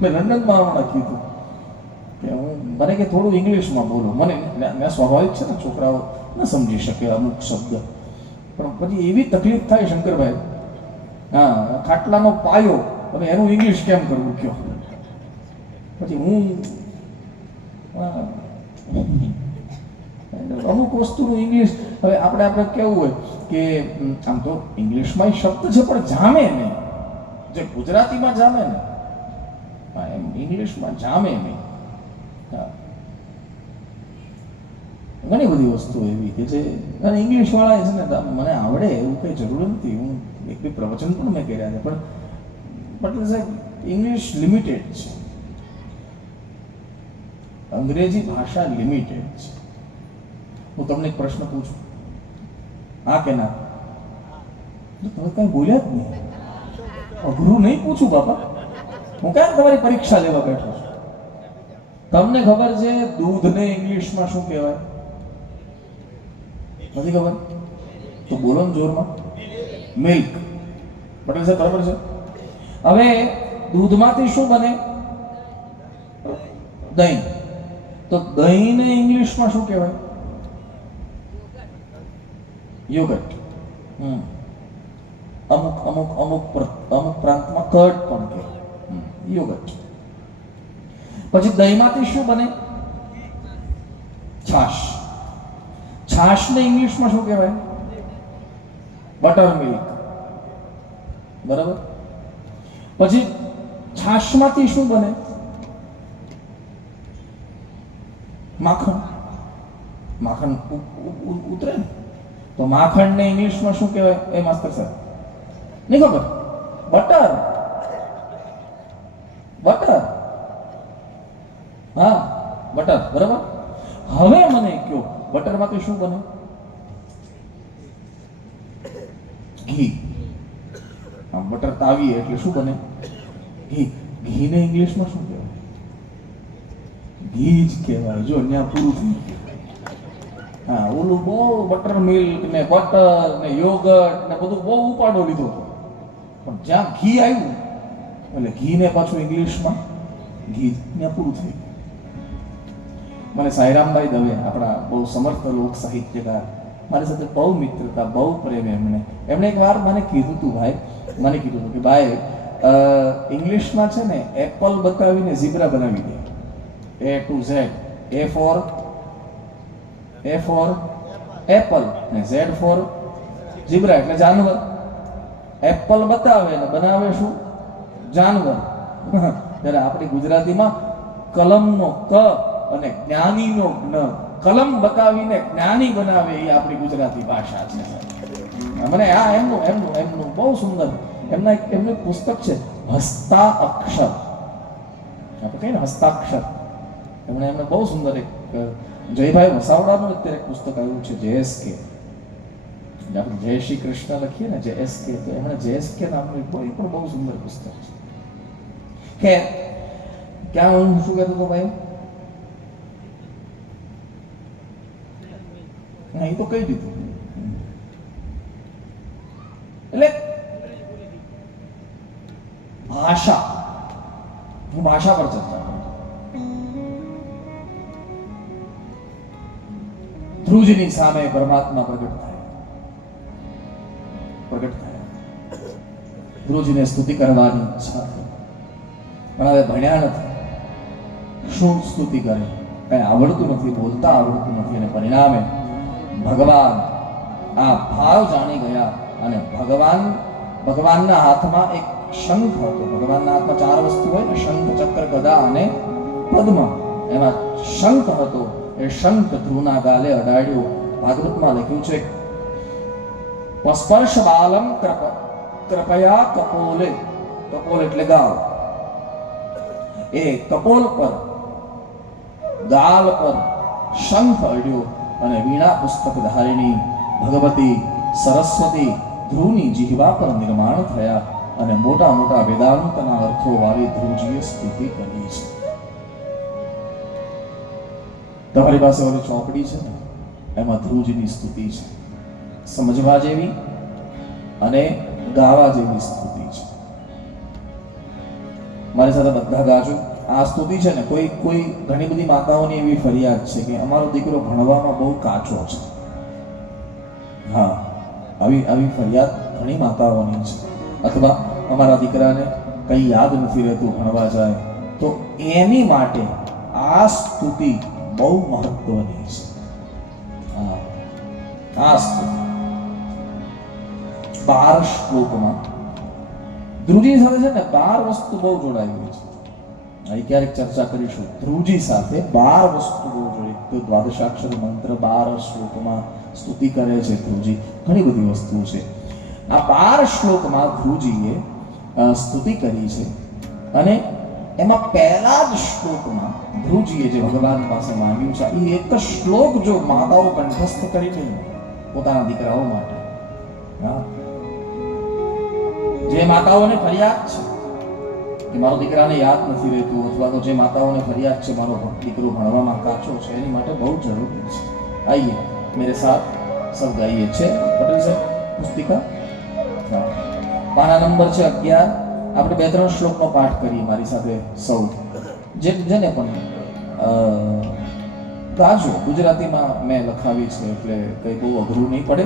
મેં લંડનમાં હમણાં કીધું કે મને કે થોડું ઇંગ્લિશમાં બોલો. મને સ્વાભાવિક છે ને, છોકરાઓ ન સમજી શકે અમુક શબ્દ, પણ પછી એવી તકલીફ થાય શંકરભાઈ, હા, ખાટલાનો પાયો, હવે એનું ઇંગ્લિશ કેમ કરવું કયો? પછી હું અમુક વસ્તુનું ઇંગ્લિશ, હવે આપણે કેવું હોય કે આમ તો ઇંગ્લિશમાં શબ્દ છે પણ જામે નહીં, જે ગુજરાતીમાં જામે ને એમ ઇંગ્લિશમાં જામે નહીં. ઘણી બધી વસ્તુ એવી કે જે, અને ઇંગ્લિશ વાળા છે ને, મને આવડે એવું કંઈ જરૂર નથી. હું એક બે પ્રવચન પણ મેં કર્યા છે, પણ સાહેબ ઇંગ્લિશ લિમિટેડ છે, અંગ્રેજી ભાષા લિમિટેડ છે. હું તમને એક પ્રશ્ન પૂછું, હા કે ના? તમે કઈ બોલ્યા જ નહીં. અઘરું નહીં પૂછું બાપા, હું ક્યાં તમારી પરીક્ષા લેવા બેઠો છું. તમને ખબર છે દૂધને ઇંગ્લિશમાં શું કહેવાય? નથી ખબર? તો બોલો ને જોરમાં. મિલ્ક. પટેલ સાહેબ બરાબર છે. હવે દૂધમાંથી શું બને? દહીં. તો દહીંને ઇંગ્લિશમાં શું કહેવાય? યોગર્ટ. અમુક પ્રાંતમાં કર્ડ પણ કહે, યોગર્ટ. પછી દહીંમાંથી શું બને? છાશ. છાશને ઇંગ્લિશમાં શું કહેવાય? Butter milk. બરાબર. પછી છાશમાંથી શું બને? માખણ. માખણ ઉતરે ને, તો માખણને ઇંગ્લિશમાં શું કહેવાય? એ માસ્તર સાહેબ નહીં ખબર? બટર. બટર. હા, બટર. બરાબર. હવે મને કયો, બટરમાંથી શું બને? ઘી. બટર તાવીએ એટલે શું બને? ઘી. ઘીને ઇંગ્લિશમાં શું કહેવાય? ઘી જ કહેવાય. જો ત્યાં પૂરું થયું. હા, ઓલું બહુ બટર મિલ્ક ને બટર ને યોગર્ટ ને બધું બહુ ઉપાડો લીધો, પણ જ્યાં ઘી આવ્યું એટલે ઘીને પાછું ઇંગ્લિશમાં ઘી, ત્યાં પૂરું થયું. મને સાંઈરામભાઈ દવે, આપણા બહુ સમર્થ લોક સાહિત્યકાર, મારી સાથે બહુ મિત્રતા, બહુ પ્રેમ. એમણે એક વાર મને કીધું હતું કે ભાઈ ઇંગ્લિશમાં છે ને એપલ બતાવીને ઝીબ્રા બનાવી દે. A to Z. A for Apple ને Z for ઝીબ્રા એટલે જાનવર. એપલ બતાવે ને બનાવે શું? જાનવર. ત્યારે આપણી ગુજરાતીમાં કલમનો ક અને જ્ઞાનીનો જ્ઞ, કલમ બતાવીને જ્ઞાની બનાવે, એ આપણી ગુજરાતી ભાષા છે. મને આ એમનું બહુ સુંદર, એમનું પુસ્તક છે હસ્તાક્ષર. આપણે કહીએ ને હસ્તાક્ષર, એમણે બહુ સુંદર એક જયભાઈ વસાવડાનું અત્યારે એક પુસ્તક આવ્યું છે, JSK. આપણે જય શ્રી કૃષ્ણ લખીએ ને, JSK, તો એમણે JSK નામનું પણ બહુ સુંદર પુસ્તક છે. ક્યાં હું શું કહેતો હતો ભાઈ? હા, એ તો કહી દીધું. એટલે ભાષા, હું ભાષા પર ચર્ચા કરું. ધ્રુજની સામે પરમાત્મા પ્રગટ થાય. ધ્રુજને સ્તુતિ કરવાની ઈચ્છા થઈ, પણ હવે ભણ્યા નથી. શું સ્તુતિ કરે? કઈ આવડતું નથી, બોલતા આવડતું નથી, અને પરિણામે ભગવાન આ ભાવ જાણી ગયા અને ભગવાનના હાથમાં એક શંખ હતો. ભગવાનના હાથમાં 4 વસ્તુ હોય ને, શંખ, ચક્ર, ગદા અને પદ્મ. એમાં શંખ હતો. એ શંખ ધ્રુવના ગાલે અડાડ્યો. ભાગવતમાં લખ્યું છે, સ્પર્શ બાલમ કૃપયા કપોલે. કપોલ એટલે ગાલ. એ કપોલ પર, ગાલ પર શંખ અડ્યો અને વીણા પુસ્તક ધારિણી ભગવતી સરસ્વતી ધ્રુવની જીહવા પર નિર્માણ થયા અને મોટા મોટા વેદાંતના અર્થો વાળી ધ્રુવજીએ સ્તુતિ કરી છે. તમારી પાસે ઓલી ચોપડી છે ને, એમાં ધ્રુવજીની સ્તુતિ છે. સમજવા જેવી અને ગાવા જેવી સ્તુતિ છે. મારી સાથે બધા ગાજો. આ સ્તુતિ છે ને, કોઈ ઘણી બધી માતાઓની એવી ફરિયાદ છે કે અમારો દીકરો ભણવામાં બહુ કાચો છે. હા, આવી ફરિયાદ ઘણી માતાઓની છે. અથવા અમારા દીકરાને કંઈ યાદ નથી રહેતું ભણવા જાય, તો એની માટે આ સ્તુતિ બહુ મહત્વની છે. આ સ્તુતિ 12 શ્લોકમાં ધ્રુવજી સાથે છે ને 12 વસ્તુ બહુ જોડાયેલી છે. અહીં ક્યારેક ચર્ચા કરીશું. ધ્રુવજી સાથે 12 વસ્તુ બહુ જોડી. તો દ્વાદશાક્ષર મંત્ર 12 શ્લોકમાં સ્તુતિ કરે છે ધ્રુવજી. ઘણી બધી વસ્તુ છે. આ 12 શ્લોકમાં ધ્રુવજીએ સ્તુતિ કરી છે અને એમાં પહેલા જ શ્લોકમાં ધ્રુવજીએ જે ભગવાન પાસે માંગ્યું છે, એ એક શ્લોક જો માતાઓ કંઠસ્થ કરી દે પોતાના દીકરાઓ માટે, જે માતાઓને ફરિયાદ છે કે મારો દીકરાને યાદ નથી રહેતું, અથવા તો જે માતાઓને ફરિયાદ છે મારો દીકરો ભણવામાં કાચો છે, એની માટે બહુ જરૂરી છે. આइए मेरे साथ सब गाइए. છે પટેલ સાહેબ પુસ્તિકા? પાના નંબર છે 11. આપણે 2-3 શ્લોકનો પાઠ કરીએ મારી સાથે સૌ. જેને પણ ગાજો. ગુજરાતીમાં મેં લખાવી છે એટલે કંઈ બહુ અઘરું નહીં પડે.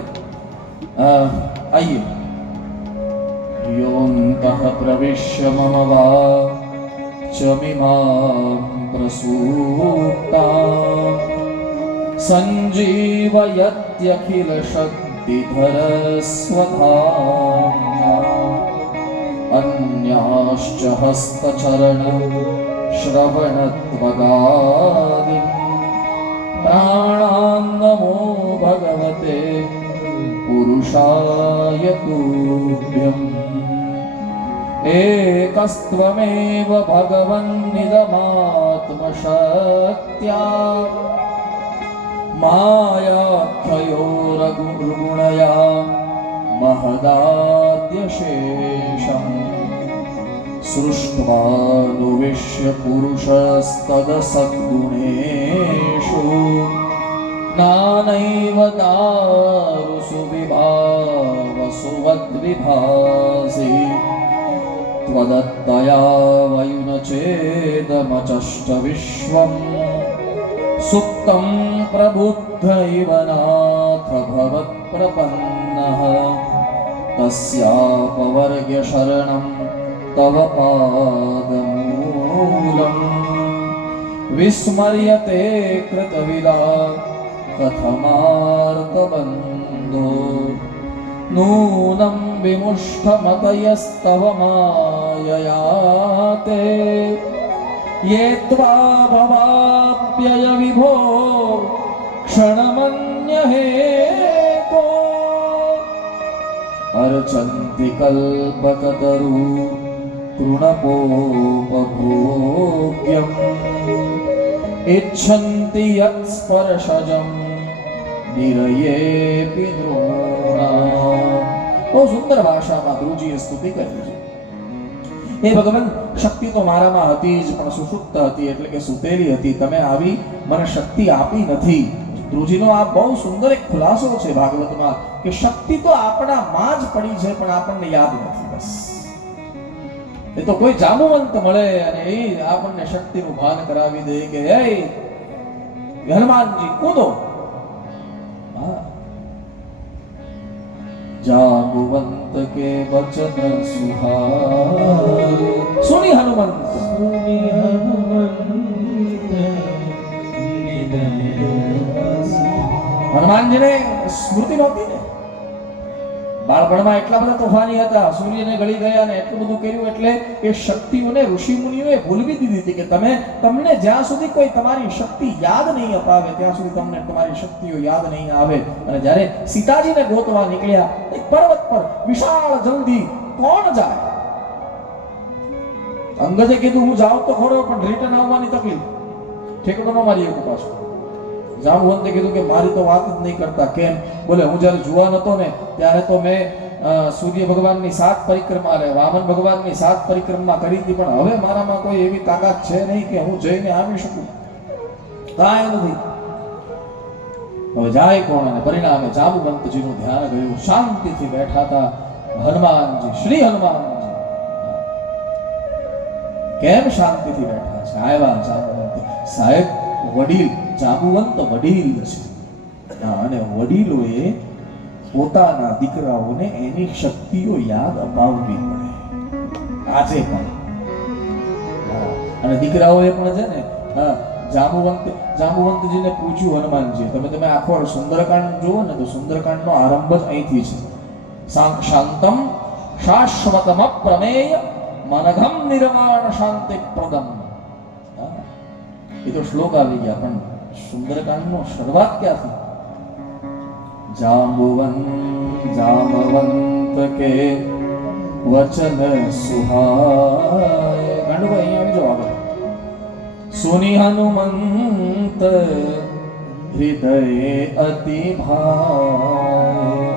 આइए. योऽन्तः प्रविश्य मम वाचमिमां प्रसूक्तां सञ्जीवयत्यखिलशक्तिधरस्वधाम्ना अन्याश्च हस्तचरणश्रवणत्वगादीन् प्राणान् नमो भगवते पुरुषाय तुभ्यम्. एकस्त्वमेव भगवन्निदमात्मशक्त्या मायाख्ययोरगुणया महदाद्यशेषम् सृष्ट्वानुविश्य पुरुषस्तदसद्गुणेषु नानैव दारुषु विभावसु वद्विभासि त्वदत्तया वयुनचेदमचष्ट विश्वम् सुप्तं प्रबुद्ध इव नाथ भवत्प्रपन्नः तस्यापवर्ग्य शरणं तव पादमूलम् विस्मर्यते कृतविदा कथमार्तबन्धो नूनं विमुष्टमतयस्तव माययाते ये त्वाभवाप्यय विभो क्षणमन्यहेतो अर्चन्ति कल्पकतरु तृणपोपभोग्यम् इच्छन्ति यत्स्पर्शजं निरयेऽपि नृणाम्. બહુ સુંદર ભાષામાં ધ્રુવજીએ સ્તુતિ કરી છે. એ ભગવાન, શક્તિ તો મારામાં હતી જ, પણ સુષુપ્ત હતી, એટલે કે સુતેલી હતી. તમે આવી મને શક્તિ આપી નથી. ધ્રુવજીનો આ બહુ સુંદર એક ખુલાસો છે ભાગવતમાં કે શક્તિ તો આપણામાં જ પડી છે, પણ આપણને યાદ નથી. બસ એ તો કોઈ જામુવંત મળે અને એ આપણને શક્તિનું ભાન કરાવી દે કે હે હનુમાનજી કૂદો. जाबुवंत के वचन सुहाए सुनी हनुमंत हनुमान जी ने स्मृति नहोती ने બાળપણમાં એટલા બધા તોફાની હતા, સૂર્યને ગળી ગયા ને એટલું બધું કર્યું, એટલે એ શક્તિઓને ઋષિ મુનિઓએ ભૂલવી દીધી હતી કે તમને જ્યાં સુધી કોઈ તમારી શક્તિ યાદ નહીં અપાવે ત્યાં સુધી તમને તમારી શક્તિઓ યાદ નહીં આવે. અને જ્યારે સીતાજીને ગોતવા નીકળ્યા એક પર્વત પર વિશાળ જલ્દી કોણ જાય? અંગદે કીધું હું જાઉં તો ખરો પણ રિટર્ન આવવાની તકલીફ, ઠેકડો ન મારી એક પાછો. જાંબુવંતે કીધું કે મારી તો વાત જ નહીં કરતા. કેમ? બોલે હું જ્યારે જુવાન હતો ને ત્યારે તો મેં સૂર્ય ભગવાનની 7 પરિક્રમા રે વામન ભગવાનની 7 પરિક્રમા કરી હતી, પણ હવે મારામાં કોઈ એવી તાકાત છે નહીં કે હું જઈને આવી શકું, કાંઈ નથી. હવે જાય કોણ? અને પરિણામે જાંબુવંતજીનું ધ્યાન ગયું. શાંતિથી બેઠા હતા હનુમાનજી, શ્રી હનુમાનજી. કેમ શાંતિથી બેઠા છે? આવ્યા જાંબુવંત સાહેબ, વડીલ જાંબુવંત વડીલ છે અને વડીલોએ પોતાના દીકરાઓને એની શક્તિઓ યાદ અપાવવી પડે આજે પણ. અને દીકરાઓએ પણ છે ને જાંબુવંતજીને પૂછ્યું હનુમાનજી, તમે આખો સુંદરકાંડ જુઓ ને તો સુંદરકાંડનો આરંભ જ અહીંથી છે. શાંતમ શાશ્વતમ પ્રમેય મનઘમ નિર્વાણ શાંતિ પ્રદમ. એ તો શ્લોક આવી ગયા, પણ સુંદરકાંડનો શરૂઆત ક્યાંથી? જાંબુવંત કે વચન સુહાય. ગાંડુભાઈ અહીંયા આવી જાઓ આગળ. સુની હનુમંત હૃદય અતિ ભાય.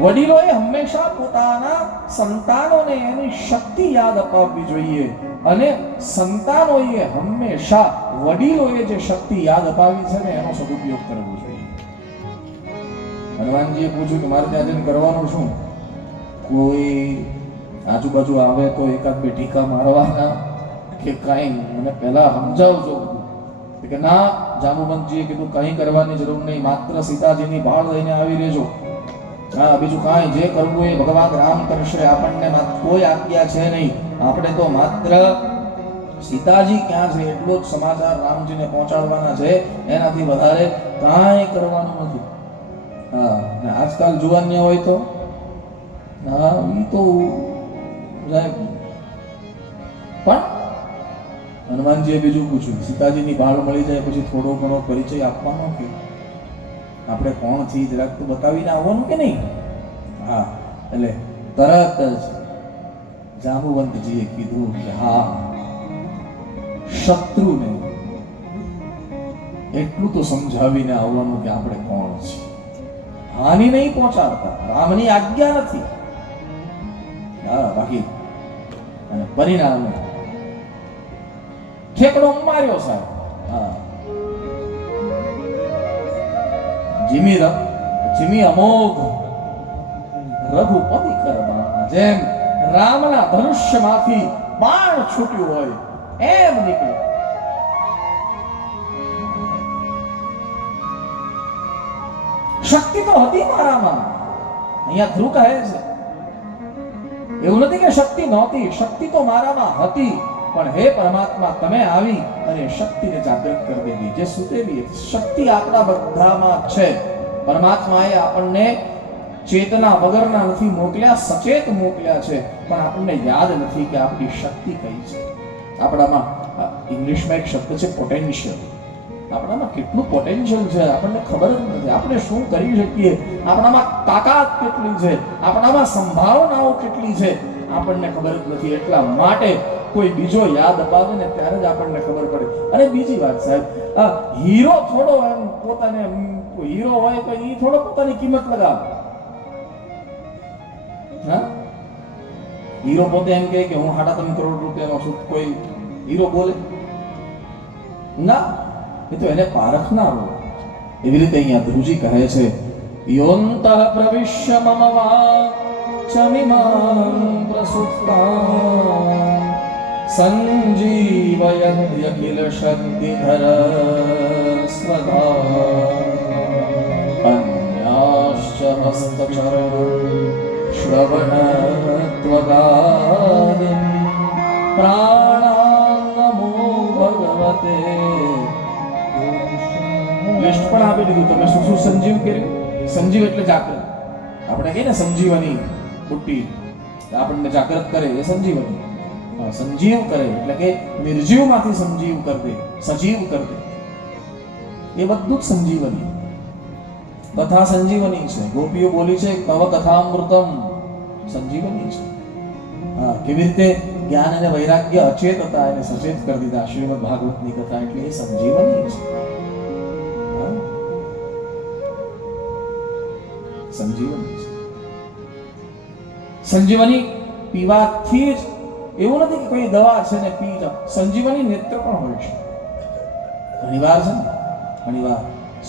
વડીલોએ હંમેશા પોતાના સંતાનોને એની શક્તિ યાદ અપાવવી જોઈએ અને સંતાનોએ હંમેશા વડીલોએ જે શક્તિ યાદ અપાવી છે ને એનો સદુપયોગ કરવો જોઈએ. હનુમાનજીએ પૂછ્યું કે મારે ત્યાં જઈને કરવાનું શું? કોઈ આજુબાજુ આવે તો એકાદ બે ટીકા મારવાના કે કઈ મને પહેલા સમજાવજો. કે ના, જાંબુવંતજીએ કીધું કઈ કરવાની જરૂર નહીં, માત્ર સીતાજીની ભાળ લઈને આવી રહેજો. હા, બીજું કાંઈ જે કરવું એ ભગવાન રામ કરશે, આપણને કોઈ આજ્ઞા છે નહીં. આપણે તો માત્ર સીતાજી ક્યાં છે એટલો જ સમાચાર રામજીને પહોંચાડવાના છે, એનાથી વધારે કાંઈ કરવાનું નથી. હા, ને આજકાલ જુવાન્ય હોય તો હા ઈ તો જાય. પણ હનુમાનજીએ બીજું પૂછ્યું, સીતાજીની ભાળ મળી જાય પછી થોડો ઘણો પરિચય આપવાનો કે આપણે કોણ છીએ જરાક તો બતાવીને આવવાનું કે નહીં? હા, એટલે તરત જ જાંબુવંતજીએ કીધું કે હા, શત્રુને એટલું તો સમજાવીને આવવાનું કે આપણે કોણ છીએ. હાનિ નહીં પહોંચાડતા, રામની આજ્ઞા નથી. હા, બાકી અને પરિણામે ઠેકડો માર્યો સાહેબ. હા, જીમી અમોઘ રઘુપતિ કરમાં, જેમ રામના ધનુષ્યમાંથી બાણ છૂટ્યું હોય એમ નીકળ્યું. શક્તિ તો હતી મારામાં. અહીંયા ધ્રુવ કહે છે એવું નથી કે શક્તિ નહોતી, શક્તિ તો મારામાં હતી, પણ હે પરમાત્મા તમે આવી અને શક્તિને જાગૃત કરી દીધી. જે સુતેલી શક્તિ આપણા બધામાં છે. પરમાત્માએ આપણને ચેતના વગરના નથી મોકલ્યા, સચેત મોકલ્યા છે, પણ આપણને યાદ નથી કે આપણી શક્તિ કઈ છે. આપણામાં ઇંગ્લિશમાં એક શબ્દ છે પોટેન્શિયલ. આપણામાં કેટલું પોટેન્શિયલ છે આપણને ખબર જ નથી. આપણે શું કરી શકીએ, આપણામાં તાકાત કેટલી છે, આપણામાં સંભાવનાઓ કેટલી છે, આપણને ખબર જ નથી. એટલા માટે કોઈ બીજો યાદ અપાવે ને ત્યારે જ આપણને ખબર પડે. અને બીજી વાત સાહેબ, હીરો થોડો એમ પોતાને હીરો હોય તો એ થોડો પોતાની કિંમત લગાવે. હા, હીરો પોતે એમ કહે કે હું 3.5 કરોડ રૂપિયાનો છું, કોઈ હીરો બોલે ના, એ તો એને પારખનારો. એવી રીતે અહીંયા ધ્રુવજી કહે છે, યોંતઃ પ્રવિશ્ય મમ વાચમિમાં પ્રસુપ્તાં સંજીવયત્યખિલ શક્તિધર સ્વધા અન્યાશ્ચ હસ્તચરણ શ્રવણત્વગાદિન પ્રાણાન્નમો ભગવતે. લિસ્ટ પણ આપી દીધું તમે શું શું સંજીવ કર્યું. સંજીવ એટલે જાગૃત. આપણે કહીએ ને સંજીવની બુટ્ટી, આપણને જાગૃત કરે એ સંજીવની. સંજીવ કરે એટલે કે નિર્જીવમાંથી સંજીવ કર દે, સજીવ કર દે, એ બધું જ સંજીવની. કથા સંજીવની છે. ગોપીઓ બોલી છે તવ કથામૃતમ, સંજીવની છે. કેવી રીતે જ્ઞાન અને વૈરાગ્ય અચેત હતા એને સચેત કરી દીધા શ્રીમદ ભાગવતની કથા, એટલે એ સંજીવની છે. સંજીવની છે. સંજીવની પીવાથી જ એવું નથી કે કોઈ દવા છે ને પી જાઓ. સંજીવની નેત્ર પણ હોય છે. ઘણીવાર છે ને, ઘણીવાર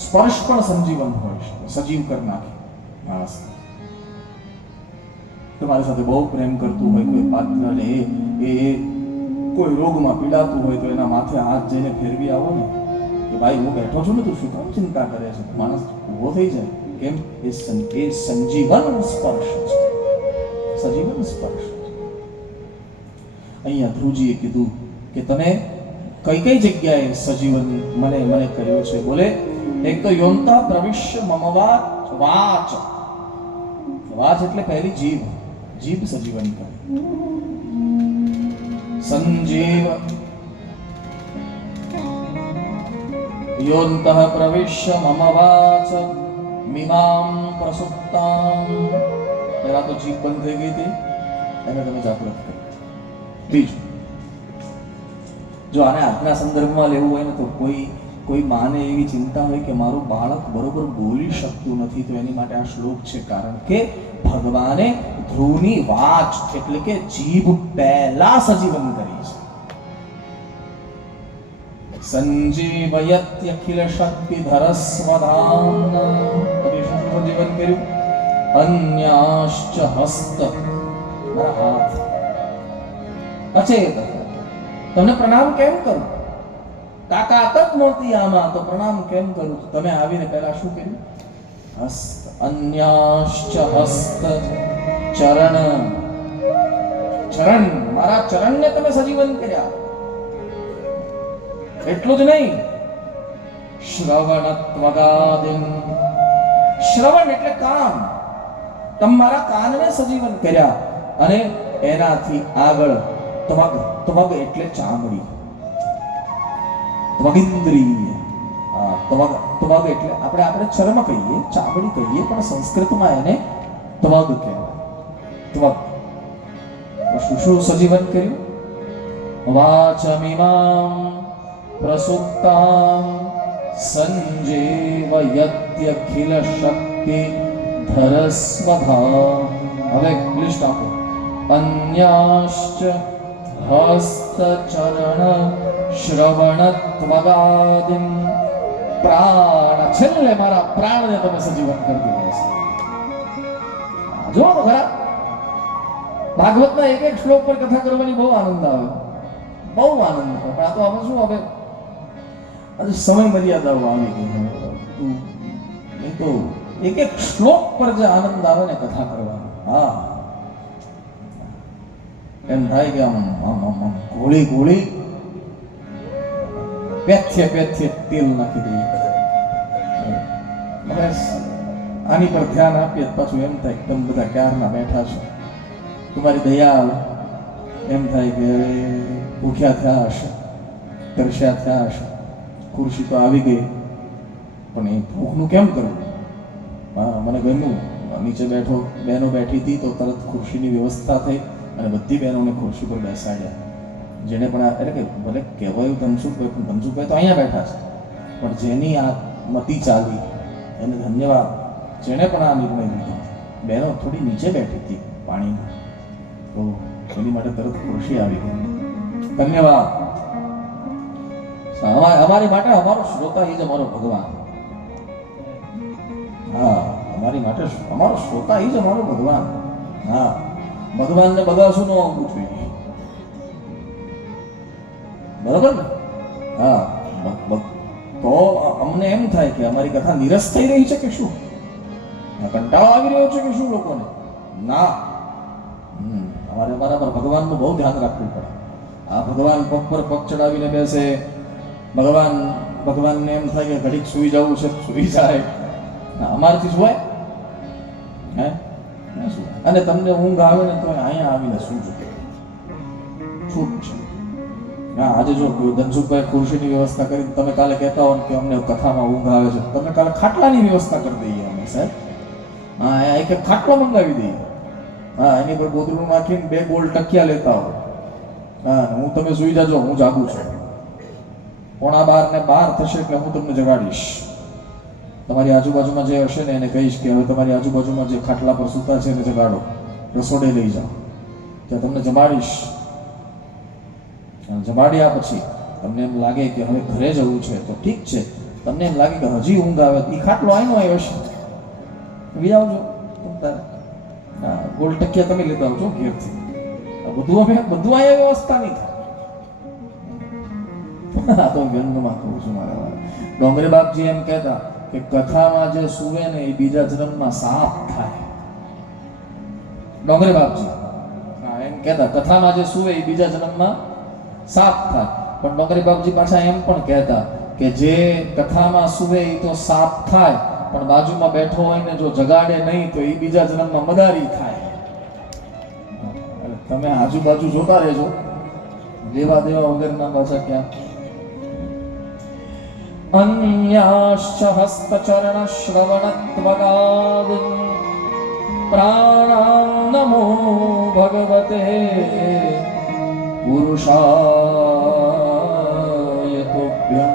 સ્પર્શ પણ સંજીવન હોય છે, સજીવ કરી નાખે માણસ. તમારી સાથે બહુ પ્રેમ કરતું હોય કોઈ પાત્ર ને એ કોઈ રોગમાં પીડાતું હોય તો એના માથે હાથ જઈને ફેરવી આવો ને કે ભાઈ હું બેઠો છું ને, તું શું કામ ચિંતા કરે છે, માણસ ઊભો થઈ જાય. કેમ? એ સંજીવન સ્પર્શ છે, સજીવન સ્પર્શ. અહીંયા ધ્રુવજીએ કીધું કે તમે કઈ કઈ જગ્યાએ સજીવન મને કર્યો છે. બોલે એક તો યોન્તા પ્રવિશ્ય મમ વાચ. વાચ એટલે પહેલી જીભ, જીભ સજીવન કરે. સંજીવ યોન્તઃ પ્રવિશ્ય મમ વાચ મિમામ પ્રસુપ્તામ. પહેલા તો જીભ બંધ થઈ ગઈ હતી, એને તમે જાગૃત કરી. બીજું, જો આને આજના સંદર્ભમાં લેવું હોય ને તો કોઈ માને એવી ચિંતા હોય કે મારું બાળક બરોબર બોલી શકતું નથી, તો એની માટે આ શ્લોક છે. કારણ કે ભગવાને ધ્રુવની વાચ એટલે કે જીભ પહેલા સજીવન કરી છે. સંજીવયત્યખિલ શક્તિધરસ્વધામ, સજીવન કર્યું. અન્યાશ્ચ હસ્ત, હાથ અચેત. તમને પ્રણામ કેમ કરું? તાકાત જ નહોતી આમાં તો પ્રણામ કેમ કરું? તમે આવીને પહેલા શું કર્યું? હસ્ત. અન્યાશ્ચ હસ્ત ચરણ, ચરણ, મારા ચરણને તમે સજીવન કર્યા. એટલું જ નહીં, શ્રવણત્વગાદિન, શ્રવણ એટલે કાન, તમારા કાનને સજીવન કર્યા. અને એનાથી આગળ ત્વગ, ત્વગ એટલે ચામડી, ત્વગિન્દ્રિય. ત્વગ એટલે આપણે ચર્મ કહીએ, ચામડી કહીએ, પણ સંસ્કૃતમાં એને ત્વગ કહેવાય. ત્વગ. શું સજીવન કર્યું? વાચમિમામ પ્રસુપ્તામ સંજીવયત્યખિલ શક્તિ ધરસ્વધામ. હવે લિસ્ટ આપો. અન્યાશ્ચ હસ્ત ચરણ શ્રવણ ત્વગાદિમ પ્રાણ. છેલ્લે મારા પ્રાણને તમે સજીવન કરી દીધો છે. જો તો ખરા, ભાગવતના એક એક શ્લોક પર કથા કરવાની બહુ આનંદ આવે, બહુ આનંદ આવે. પણ આ તો હવે શું, હવે આજે સમય મર્યાદાઓ આવી ગઈ. નહીં તો એક એક શ્લોક પર જે આનંદ આવે ને કથા કરવાનો, હા, એમ થાય કે આમ ગોળી ગોળી પેથ્ય તેલ નાખી દઈએ. હવે આની પર ધ્યાન આપીએ પાછું એમ થાય કે તમે બધા ક્યારના બેઠા છો, તમારી દયા આવે. એમ થાય કે ભૂખ્યા થયા હશે, તરસ્યા થયા હશે, ખુરશી તો આવી ગઈ, પણ એ ભૂખનું કેમ કરવું? હા, મને ગમ્યું. નીચે બેઠો, બહેનો બેઠી હતી તો તરત ખુરશીની વ્યવસ્થા થઈ અને બધી બહેનોને ખુરશી પર બેસાડ્યા. જેને પણ એટલે કે ભલે કહેવાયું ધનસુખભાઈ, પણ ધનસુખભાઈ તો અહીંયા બેઠા છે, પણ જેની આ મતી ચાલી એને ધન્યવાદ. જેણે પણ આ નિર્ણય લીધો, બહેનો થોડી નીચે બેઠી હતી પાણીમાં, તો એની માટે તરત ખુરશી આવી ગઈ. ધન્યવાદ. અમારી માટે અમારો શ્રોતા એ જ અમારો ભગવાન. હા, અમારી માટે અમારો શ્રોતા એ જ અમારો ભગવાન. હા, ભગવાનને બગાસું ન આવવું જોઈએ, બરોબર ને? હા, તો અમને એમ થાય કે અમારી કથા નિરસ થઈ રહી છે કે શું, કંટાળો આવી રહ્યો છે કે શું લોકોને? ના, અમારે અમારા પર ભગવાનનું બહુ ધ્યાન રાખવું પડે. આ ભગવાન પગ પર પગ ચડાવીને બેસે, ભગવાનને એમ થાય કે ઘડીક સુઈ જવું છે, સુઈ જાય. અમારાથી સુવાય? હે? અને તમને ઊંઘ આવે ને તો અહીંયા આવીને સૂજો. છૂટ છે. હા, આજે જો ધનસુખભાઈ ખુરશીની વ્યવસ્થા કરી, તમે કાલે કહેતા હો કે અમને કથામાં ઊંઘ આવે છે, તમને કાલે ખાટલાની વ્યવસ્થા કરી દઈએ અમે સાહેબ. હા, એક ખાટલો મંગાવી દઈએ. હા, એની પર ગોદડું નાખીને 2 ગોળ ટકિયા લેતા હો. હા, હું તમે સુઈ જાજો, હું જાગું છું. 11:15 ને 12 થશે એટલે હું તમને જગાડીશ. તમારી આજુબાજુમાં જે હશે ને એને કહીશ કે હવે તમારી આજુબાજુમાં જે ખાટલા પર સૂતા છે એને જગાડો, રસોડે લઈ જાઓ, ત્યાં તમને જમાડીશ. જમાડ્યા પછી તમને એમ લાગે કે હવે ઘરે જવું છે તો ઠીક છે. તમને એમ લાગે કે હજી ઊંઘ આવે, એ ખાટલો આનો આવ્યો છે, વી આવજો. ગોળ ટકિયા તમે લેતા આવજો ઘેરથી. બધું અહીંયા વ્યવસ્થા નહીં થાય. આ તો ગંધમાં કહું છું મારા. ડોંગરે બાપજી એમ કહેતા કે કથામાં જે સુવે ને એ બીજા જન્મમાં સાપ થાય. ડોંગરે બાપજી એમ કહેતા કથામાં જે સુવે એ બીજા જન્મમાં સાપ થાય. પણ ડોંગરે બાપજી પાછા એમ પણ કહેતા કે જે કથામાં સુવે એ તો સાપ થાય, પણ બાજુમાં બેઠો હોય ને જો જગાડે નહીં તો એ બીજા જન્મમાં મદારી થાય. તમે આજુબાજુ જોતા રહેજો, લેવા દેવા વગરના પાછા ક્યાં. अन्याश्च हस्तचरण श्रवणत्वगाद प्राणां नमो भगवते पुरुषाय तुभ्यं.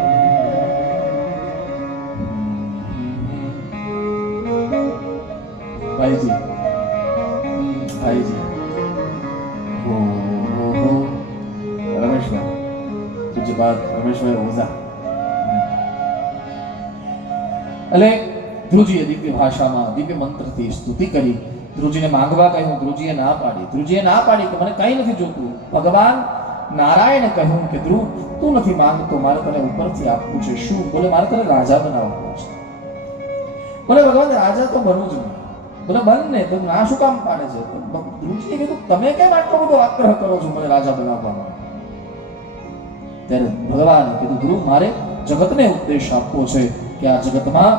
भाईजी रमेशભાઈ, तुझे बात रमेशભાઈ ओझा. એટલે ધ્રુવજીએ દિવ્ય ભાષામાં દિવ્ય મંત્રથી સ્તુતિ કરી. ધ્રુવજીને માંગવા કહ્યું, ધ્રુવજીએ ના પાડી. ધ્રુવજીએ ના પાડી કે મને કંઈ નથી જોતું. ભગવાન નારાયણે કહ્યું કે ધ્રુવ, તું નથી માંગતો, મારે તને ઉપરથી આપવું છે. શું? બોલે મારે તને રાજા બનાવવાનો છે. બોલે ભગવાન રાજા તો બનવું જ નહીં. બોલે બનને તો ના શું કામ પાડે છે? ધ્રુવજીએ કીધું તમે કેમ આટલો બધો આગ્રહ કરો છો મને રાજા બનાવવાનો? ત્યારે ભગવાને કીધું ધ્રુવ, મારે જગતને ઉપદેશ આપવો છે કે આ જગતમાં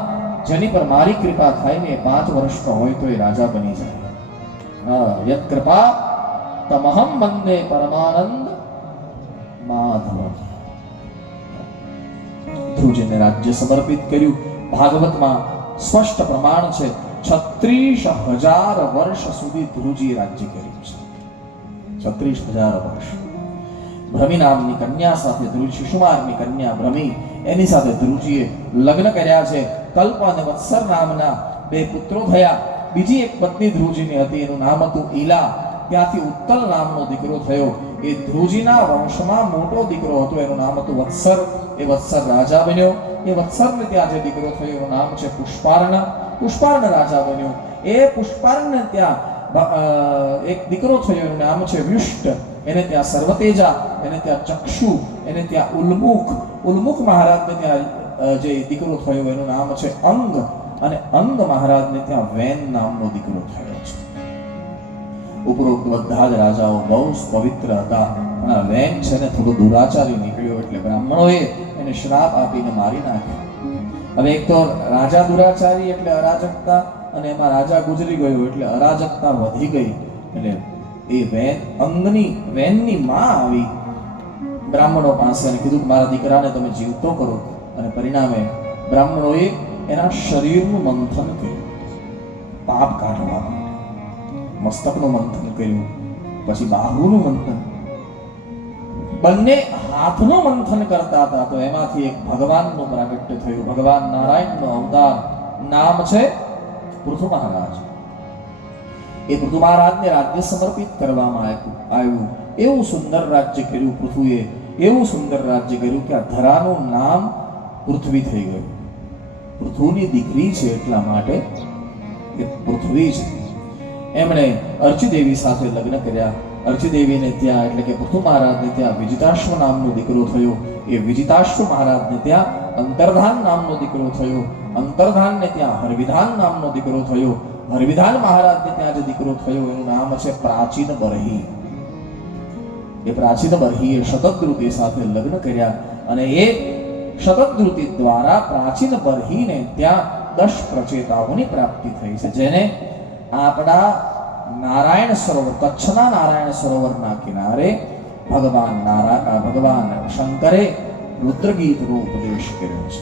જેની પર મારી કૃપા થાય ને 5 વર્ષનો હોય તો એ રાજા બની જાય. યત કૃપા તમહમ વંદે પરમાનંદ માધવ. ધ્રુવજીને રાજ્ય સમર્પિત કર્યું. ભાગવતમાં સ્પષ્ટ પ્રમાણ છે 36,000 વર્ષ સુધી ધ્રુવજીએ રાજ્ય કર્યું છે. 36,000 વર્ષ. ભ્રમી નામની કન્યા સાથે ધ્રુવ, શિશુમારની કન્યા ભ્રમી, એની સાથે ધ્રુવજીએ લગ્ન કર્યા છે. કલ્પ અને વત્સર નામના 2 પુત્રો થયા. બીજી એક પત્ની ધ્રુવજીની હતી, એનું નામ હતું ઈલા. ત્યાંથી ઉત્તલ નામનો દીકરો થયો. એ ધ્રુવજીના વંશમાં મોટો દીકરો હતો, એનું નામ હતું વત્સર. એ વત્સર રાજા બન્યો. એ વત્સરને ત્યાં જે દીકરો થયો એનું નામ છે પુષ્પાર્ણ. પુષ્પાર્ણ રાજા બન્યો. એ પુષ્પાર્ણને ત્યાં એક દીકરો થયો, એનું નામ છે વ્યુષ્ટ. એને ત્યાં સર્વતેજા, એને ત્યાં ચક્ષુ, એને ત્યાં ઉલ્મુખ. ઉલ્મુખ મહારાજને ત્યાં જે દીકરો થયો એનું નામ છે અંગ. અને અંગ મહારાજને ત્યાં વેન નામનો દીકરો થયો છે. ઉપરોક્ત બધા જ રાજાઓ બહુ પવિત્ર હતા, પણ આ વેન છે ને થોડો દુરાચારી નીકળ્યો એટલે બ્રાહ્મણોએ એને શ્રાપ આપીને મારી નાખ્યો. હવે એક તો રાજા દુરાચારી એટલે અરાજકતા, અને એમાં રાજા ગુજરી ગયો એટલે અરાજકતા વધી ગઈ. એટલે એ વેનની માં આવી બ્રાહ્મણો પાસે અને કીધું કે મારા દીકરાને તમે જીવતો કરો. અને પરિણામે બ્રાહ્મણોએ એના શરીરનું મંથન કર્યું પાપ કાઢવા માટે. મસ્તકનું મંથન કર્યું, પછી બાહુનું મંથન, બંને હાથનું મંથન કરતા હતા. તો એમાંથી એક ભગવાનનું પ્રાગટ્ય થયું. ભગવાન નારાયણનો અવતાર, નામ છે પૃથુ મહારાજ. એ પૃથુ મહારાજને રાજ્ય સમર્પિત કરવામાં આવ્યું. એવું સુંદર રાજ્ય કર્યું પૃથુએ, એવું સુંદર રાજ્ય કર્યું કે આ ધરાનું નામ પૃથ્વી થઈ ગયું. પૃથુની દીકરી છે એટલા માટે એ પૃથ્વી છે. એમણે અર્ચિદેવી સાથે લગ્ન કર્યા. અર્ચિદેવીને ત્યાં એટલે કે પૃથુ મહારાજને ત્યાં વિજિતાશ્વ નામનો દીકરો થયો. એ વિજિતાશ્વ મહારાજને ત્યાં અંતર્ધાન નામનો દીકરો થયો. અંતર્ધાનને ત્યાં હરવિધાન નામનો દીકરો થયો. હરવિધાન મહારાજને ત્યાં જે દીકરો થયો એનું નામ છે પ્રાચીન બરહી. એ પ્રાચીન બરહીએ શતદ્રુતિ સાથે લગ્ન કર્યા અને એ શતદ્રુતિ દ્વારા પ્રાચીન બરહીને ત્યાં 10 પ્રચેતાઓની પ્રાપ્તિ થઈ છે, જેને આપણા નારાયણ સરોવર, કચ્છના નારાયણ સરોવરના કિનારે ભગવાન શંકરે રુદ્રગીતનો ઉપદેશ કર્યો છે.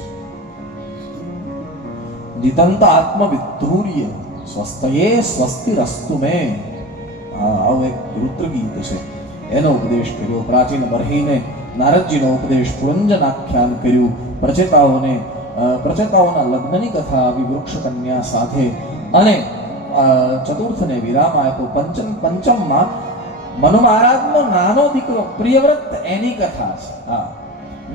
જીતંત આત્મવિધુર્ય સ્વસ્તયે સ્વસ્તિરસ્તુ મે, આવું એક રુદ્રગીત છે, એનો ઉપદેશ કર્યો. પ્રાચીન બરહીને નારદજીનો ઉપદેશ, પુરંજન આખ્યાન કર્યું. પ્રચેતાઓના લગ્નની કથા આવી વૃક્ષ કન્યા સાથે, અને ચતુર્થને વિરામ આપ્યો. પંચમમાં મનુ મહારાજનો નાનો દીકરો પ્રિયવ્રત, એની કથા છે. હા,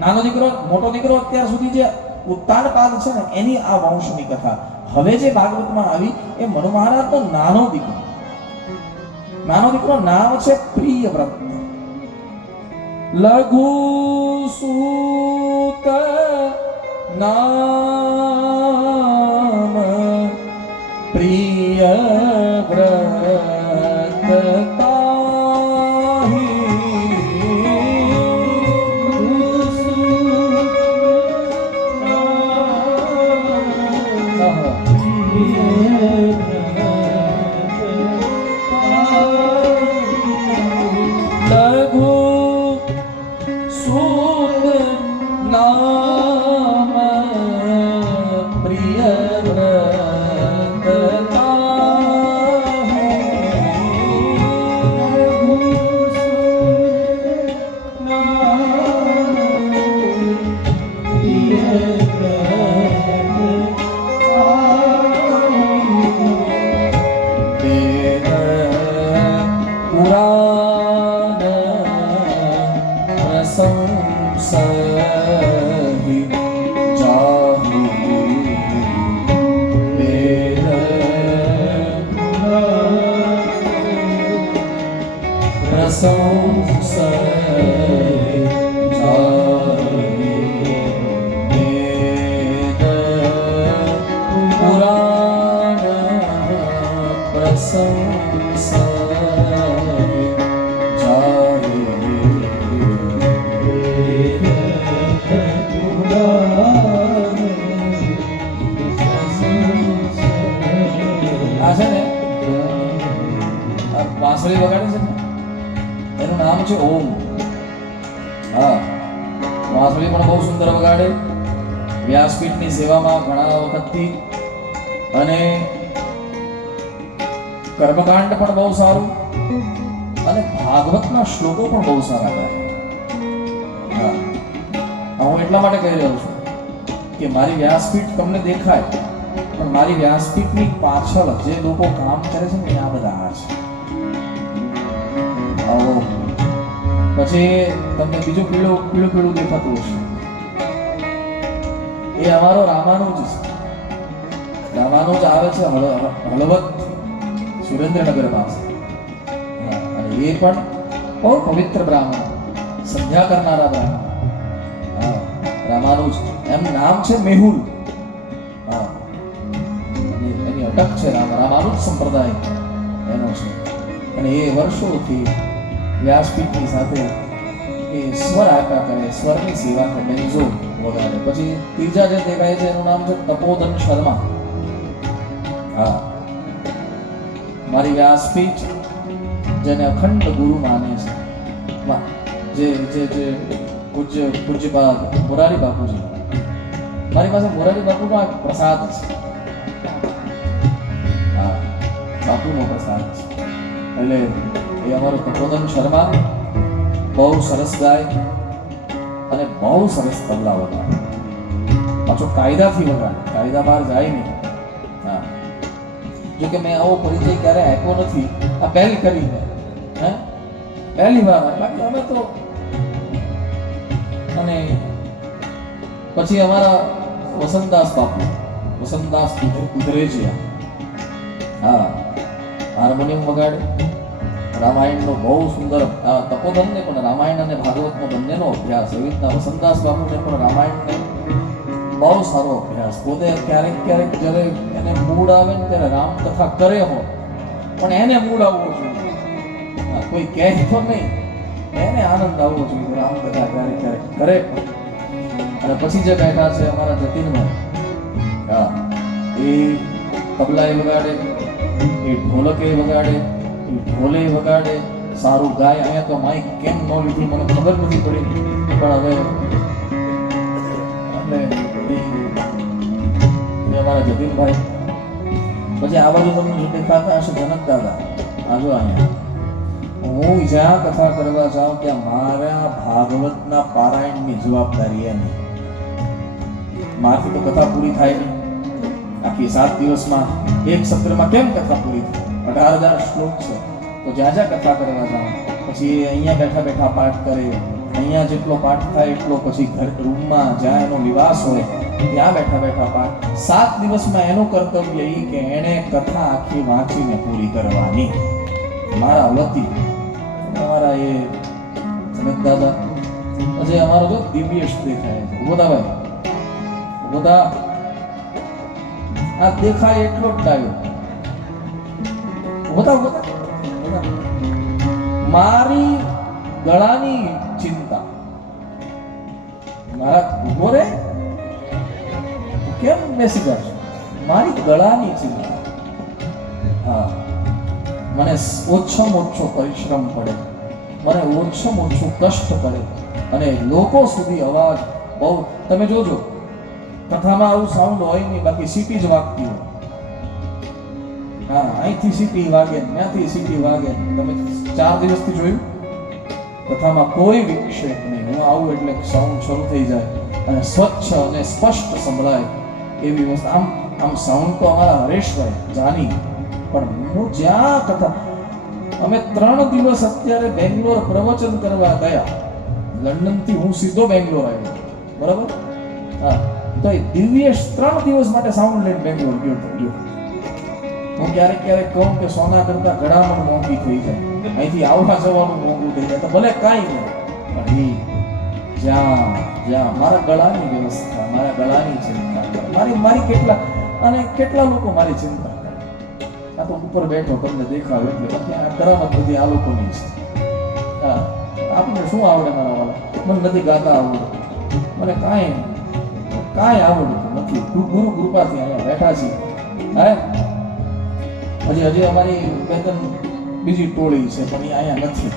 નાનો દીકરો, મોટો દીકરો અત્યાર સુધી જે ઉત્તાનપાદ છે ને, એની આ વંશની કથા. હવે જે ભાગવતમાં આવી એ મનુ મહારાજનો નાનો દીકરો નામ છે પ્રિયવ્રત. લઘુ સૂત નામ પ્રિયવ્રત વાંસળી વગાડે છે ને, એનું નામ છે ઓમ. હા, વાંસળી પણ બહુ સુંદર વગાડે, વ્યાસપીઠની સેવામાં ઘણા વખતથી, અને કર્મકાંડ પણ બહુ સારું, અને ભાગવતના શ્લોકો પણ બહુ સારા ગાય. હા, હું એટલા માટે કહી રહ્યો છું કે મારી વ્યાસપીઠ તમને દેખાય, પણ મારી વ્યાસપીઠની પાછળ જે લોકો કામ કરે છે ને, આ બધા છે. પછી તમને બીજું પીળું દેખાતું હશે, એ અમારો રામાનુજ છે. રામાનુજ આવે છે હળવદ, સુરેન્દ્રનગર પાસે, અને એ પણ બહુ પવિત્ર બ્રાહ્મણ, સંધ્યા કરનારા બ્રાહ્મણ. હા, રામાનુજ એમ નામ છે, મેહુલ. હા, એની અટક છે રામાનુજ સંપ્રદાય એનો છે, અને એ વર્ષોથી વ્યાસપીઠની સાથે એ સ્વર આપ્યા કરે, સ્વરની સેવા કરે, બેન્જો વગાડે. પછી ત્રીજા જે દેખાય છે એનું નામ છે તપોધન શર્મા. હા, મારી વ્યાસપીઠ જેને અખંડ ગુરુ માને છે, જે પૂજ્યપાદ મોરારી બાપુજી, મારી પાસે મોરારી બાપુનો આ પ્રસાદ છે. હા, બાપુનો પ્રસાદ છે. એટલે એ અમારો તપોધન શર્મા બહુ સરસ ગાય અને બહુ સરસ તબલા વગાડે. પાછો કાયદાથી વગાડે, કાયદા બહાર જાય નહીં. હા, જો કે મેં આવો પરિચય ક્યારે આપ્યો નથી, આ પહેલ કરી મેં, હે પહેલી વાર. બાકી અમે તો, અને પછી અમારા વસંતદાસ બાપુ, વસંતદાસ કુદરેજિયા, હા, હાર્મોનિયમ વગાડે. રામાયણનો બહુ સુંદર, તપોધન ને પણ રામાયણ અને ભાગવતનો બંનેનો અભ્યાસ. એવી રીતના વસંતદાસ બાપુને પણ રામાયણને બહુ સારો અભ્યાસ. પોતે ક્યારેક જ્યારે એને મૂડ આવે ને ત્યારે રામકથા કરે હો, પણ એને મૂડ આવવો જોઈએ, કોઈ કહે તો નહીં, એને આનંદ આવવો જોઈએ. રામકથા ક્યારેક કરે. અને પછી જે બેઠા છે અમારા જતીનભાઈ, હા, એ તબલા એ વગાડે, એ ઢોલક એ વગાડે, ઢોલે વગાડે, સારું ગાય. અહીંયા તો માઇક કેમ ન લીધું મને ખબર નથી પડી, પણ હવે એટલે અમારા જતીનભાઈ, પછી આ બાજુ તમને જો દેખાતા હશે જનક દાદા, આજો અહીંયા. હું જ્યાં કથા કરવા જાઉં ત્યાં મારા ભાગવતના પારાયણની જવાબદારી એની. મારાથી તો કથા પૂરી થાય નહીં. આખી 7 દિવસમાં એક સત્રમાં કેમ કથા પૂરી થાય? 18,000 શ્લોક છે. તો જ્યાં જ્યાં કથા કરવા જાઉં, પછી અહીંયા બેઠા બેઠા પાઠ કરે, અહીંયા જેટલો પાઠ થાય એટલો, પછી ઘર રૂમમાં જ્યાં એનો નિવાસ હોય ત્યાં બેઠા બેઠા પાઠ. 7 દિવસમાં એનું કર્તવ્ય એ કે એણે કથા આખી વાંચીને પૂરી કરવાની. મારા વતી અમારા એ જનક દાદા, પછી અમારો જો દિવ્યેશ દેખાય છે. ઉભોતા ભાઈ, ઉભોતા. આ દેખાય એટલો જ ડાયો. ઉભોતા, ઉભોતા. મારી ગળાની ચિંતા, મારા ઉભો રે કેમ બેસી જશો? મારી ગળાની ચિંતા. હા, મને ઓછામાં ઓછો પરિશ્રમ પડે, મને ઓછામાં ઓછું કષ્ટ પડે, અને લોકો સુધી અવાજ બહુ. તમે જોજો કથામાં આવું સાઉન્ડ હોય નહીં, બાકી સીટી જ વાગતી હોય. હા, અહીંથી સીટી વાગે, ત્યાંથી સીટી વાગે. તમે 4 દિવસથી જોયું કથામાં કોઈ વિક્ષેપ નહીં. હું આવું એટલે સાઉન્ડ શરૂ થઈ જાય અને સ્વચ્છ અને સ્પષ્ટ સંભળાય એવી વસ્તુ. આમ સાઉન્ડ તો અમારા હરેશભાઈ જાની, પણ હું જ્યાં કથા, અમે 3 દિવસ અત્યારે બેંગ્લોર પ્રવચન કરવા ગયા. લંડનથી હું સીધો બેંગ્લોર આવ્યો, બરાબર? હા, તો એ દિવ્યેશ 3 દિવસ માટે સાઉન્ડ લઈને બેંગ્લોર ગયો. હું ક્યારેક ક્યારેક કહું કે સોના કરતા ઘડામાં મોંઘી થઈ જાય, અહીંથી આવવા જવાનું મોંઘું થઈ જાય, તો ભલે કાંઈ નહીં, પણ જ્યાં મારા ગળાની વ્યવસ્થા, મારા ગળાની ચિંતા, મારી કેટલા લોકો મારી ચિંતા કરે. આ તો ઉપર બેઠો તમને દેખાવ એટલે બાકી આ કરામત બધી આ લોકોની છે. હા, આપણને શું આવડે મારા વાળા? મને નથી ગાતા આવડતું, મને કાંઈ આવડતું નથી. ગુરુ કૃપાથી અહીંયા બેઠા છીએ. હે, હજી અમારી 2-3 બીજી ટોળી છે, પણ એ અહીંયા નથી.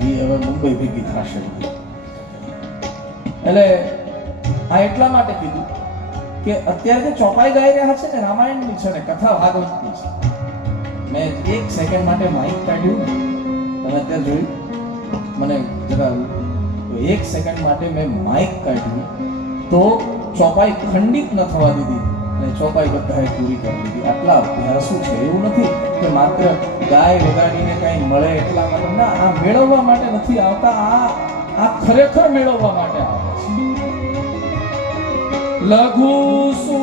એ હવે મુંબઈ ભેગી થશે. એટલે આ એટલા માટે કીધું કે અત્યારે જે ચોપાઈ ગાઈ રહ્યા છે ને, રામાયણની છે ને કથા ભાગવતની છે. મેં 1 સેકન્ડ માટે માઇક કાઢ્યું ને, તમે અત્યારે જોયું, મને જરા 1 સેકન્ડ માટે મેં માઇક કાઢ્યું તો ચોપાઈ ખંડિત ન થવા દીધી અને ચોપાઈ બધાએ પૂરી કરી દીધી. આટલા અભ્યાસો છે. એવું નથી કે માત્ર ગાય વગાડીને કઈ મળે એટલા માટે ના, આ મેળવવા માટે નથી આવતા. આ ખરેખર મેળવવા માટે આવે છે. લઘુ સુ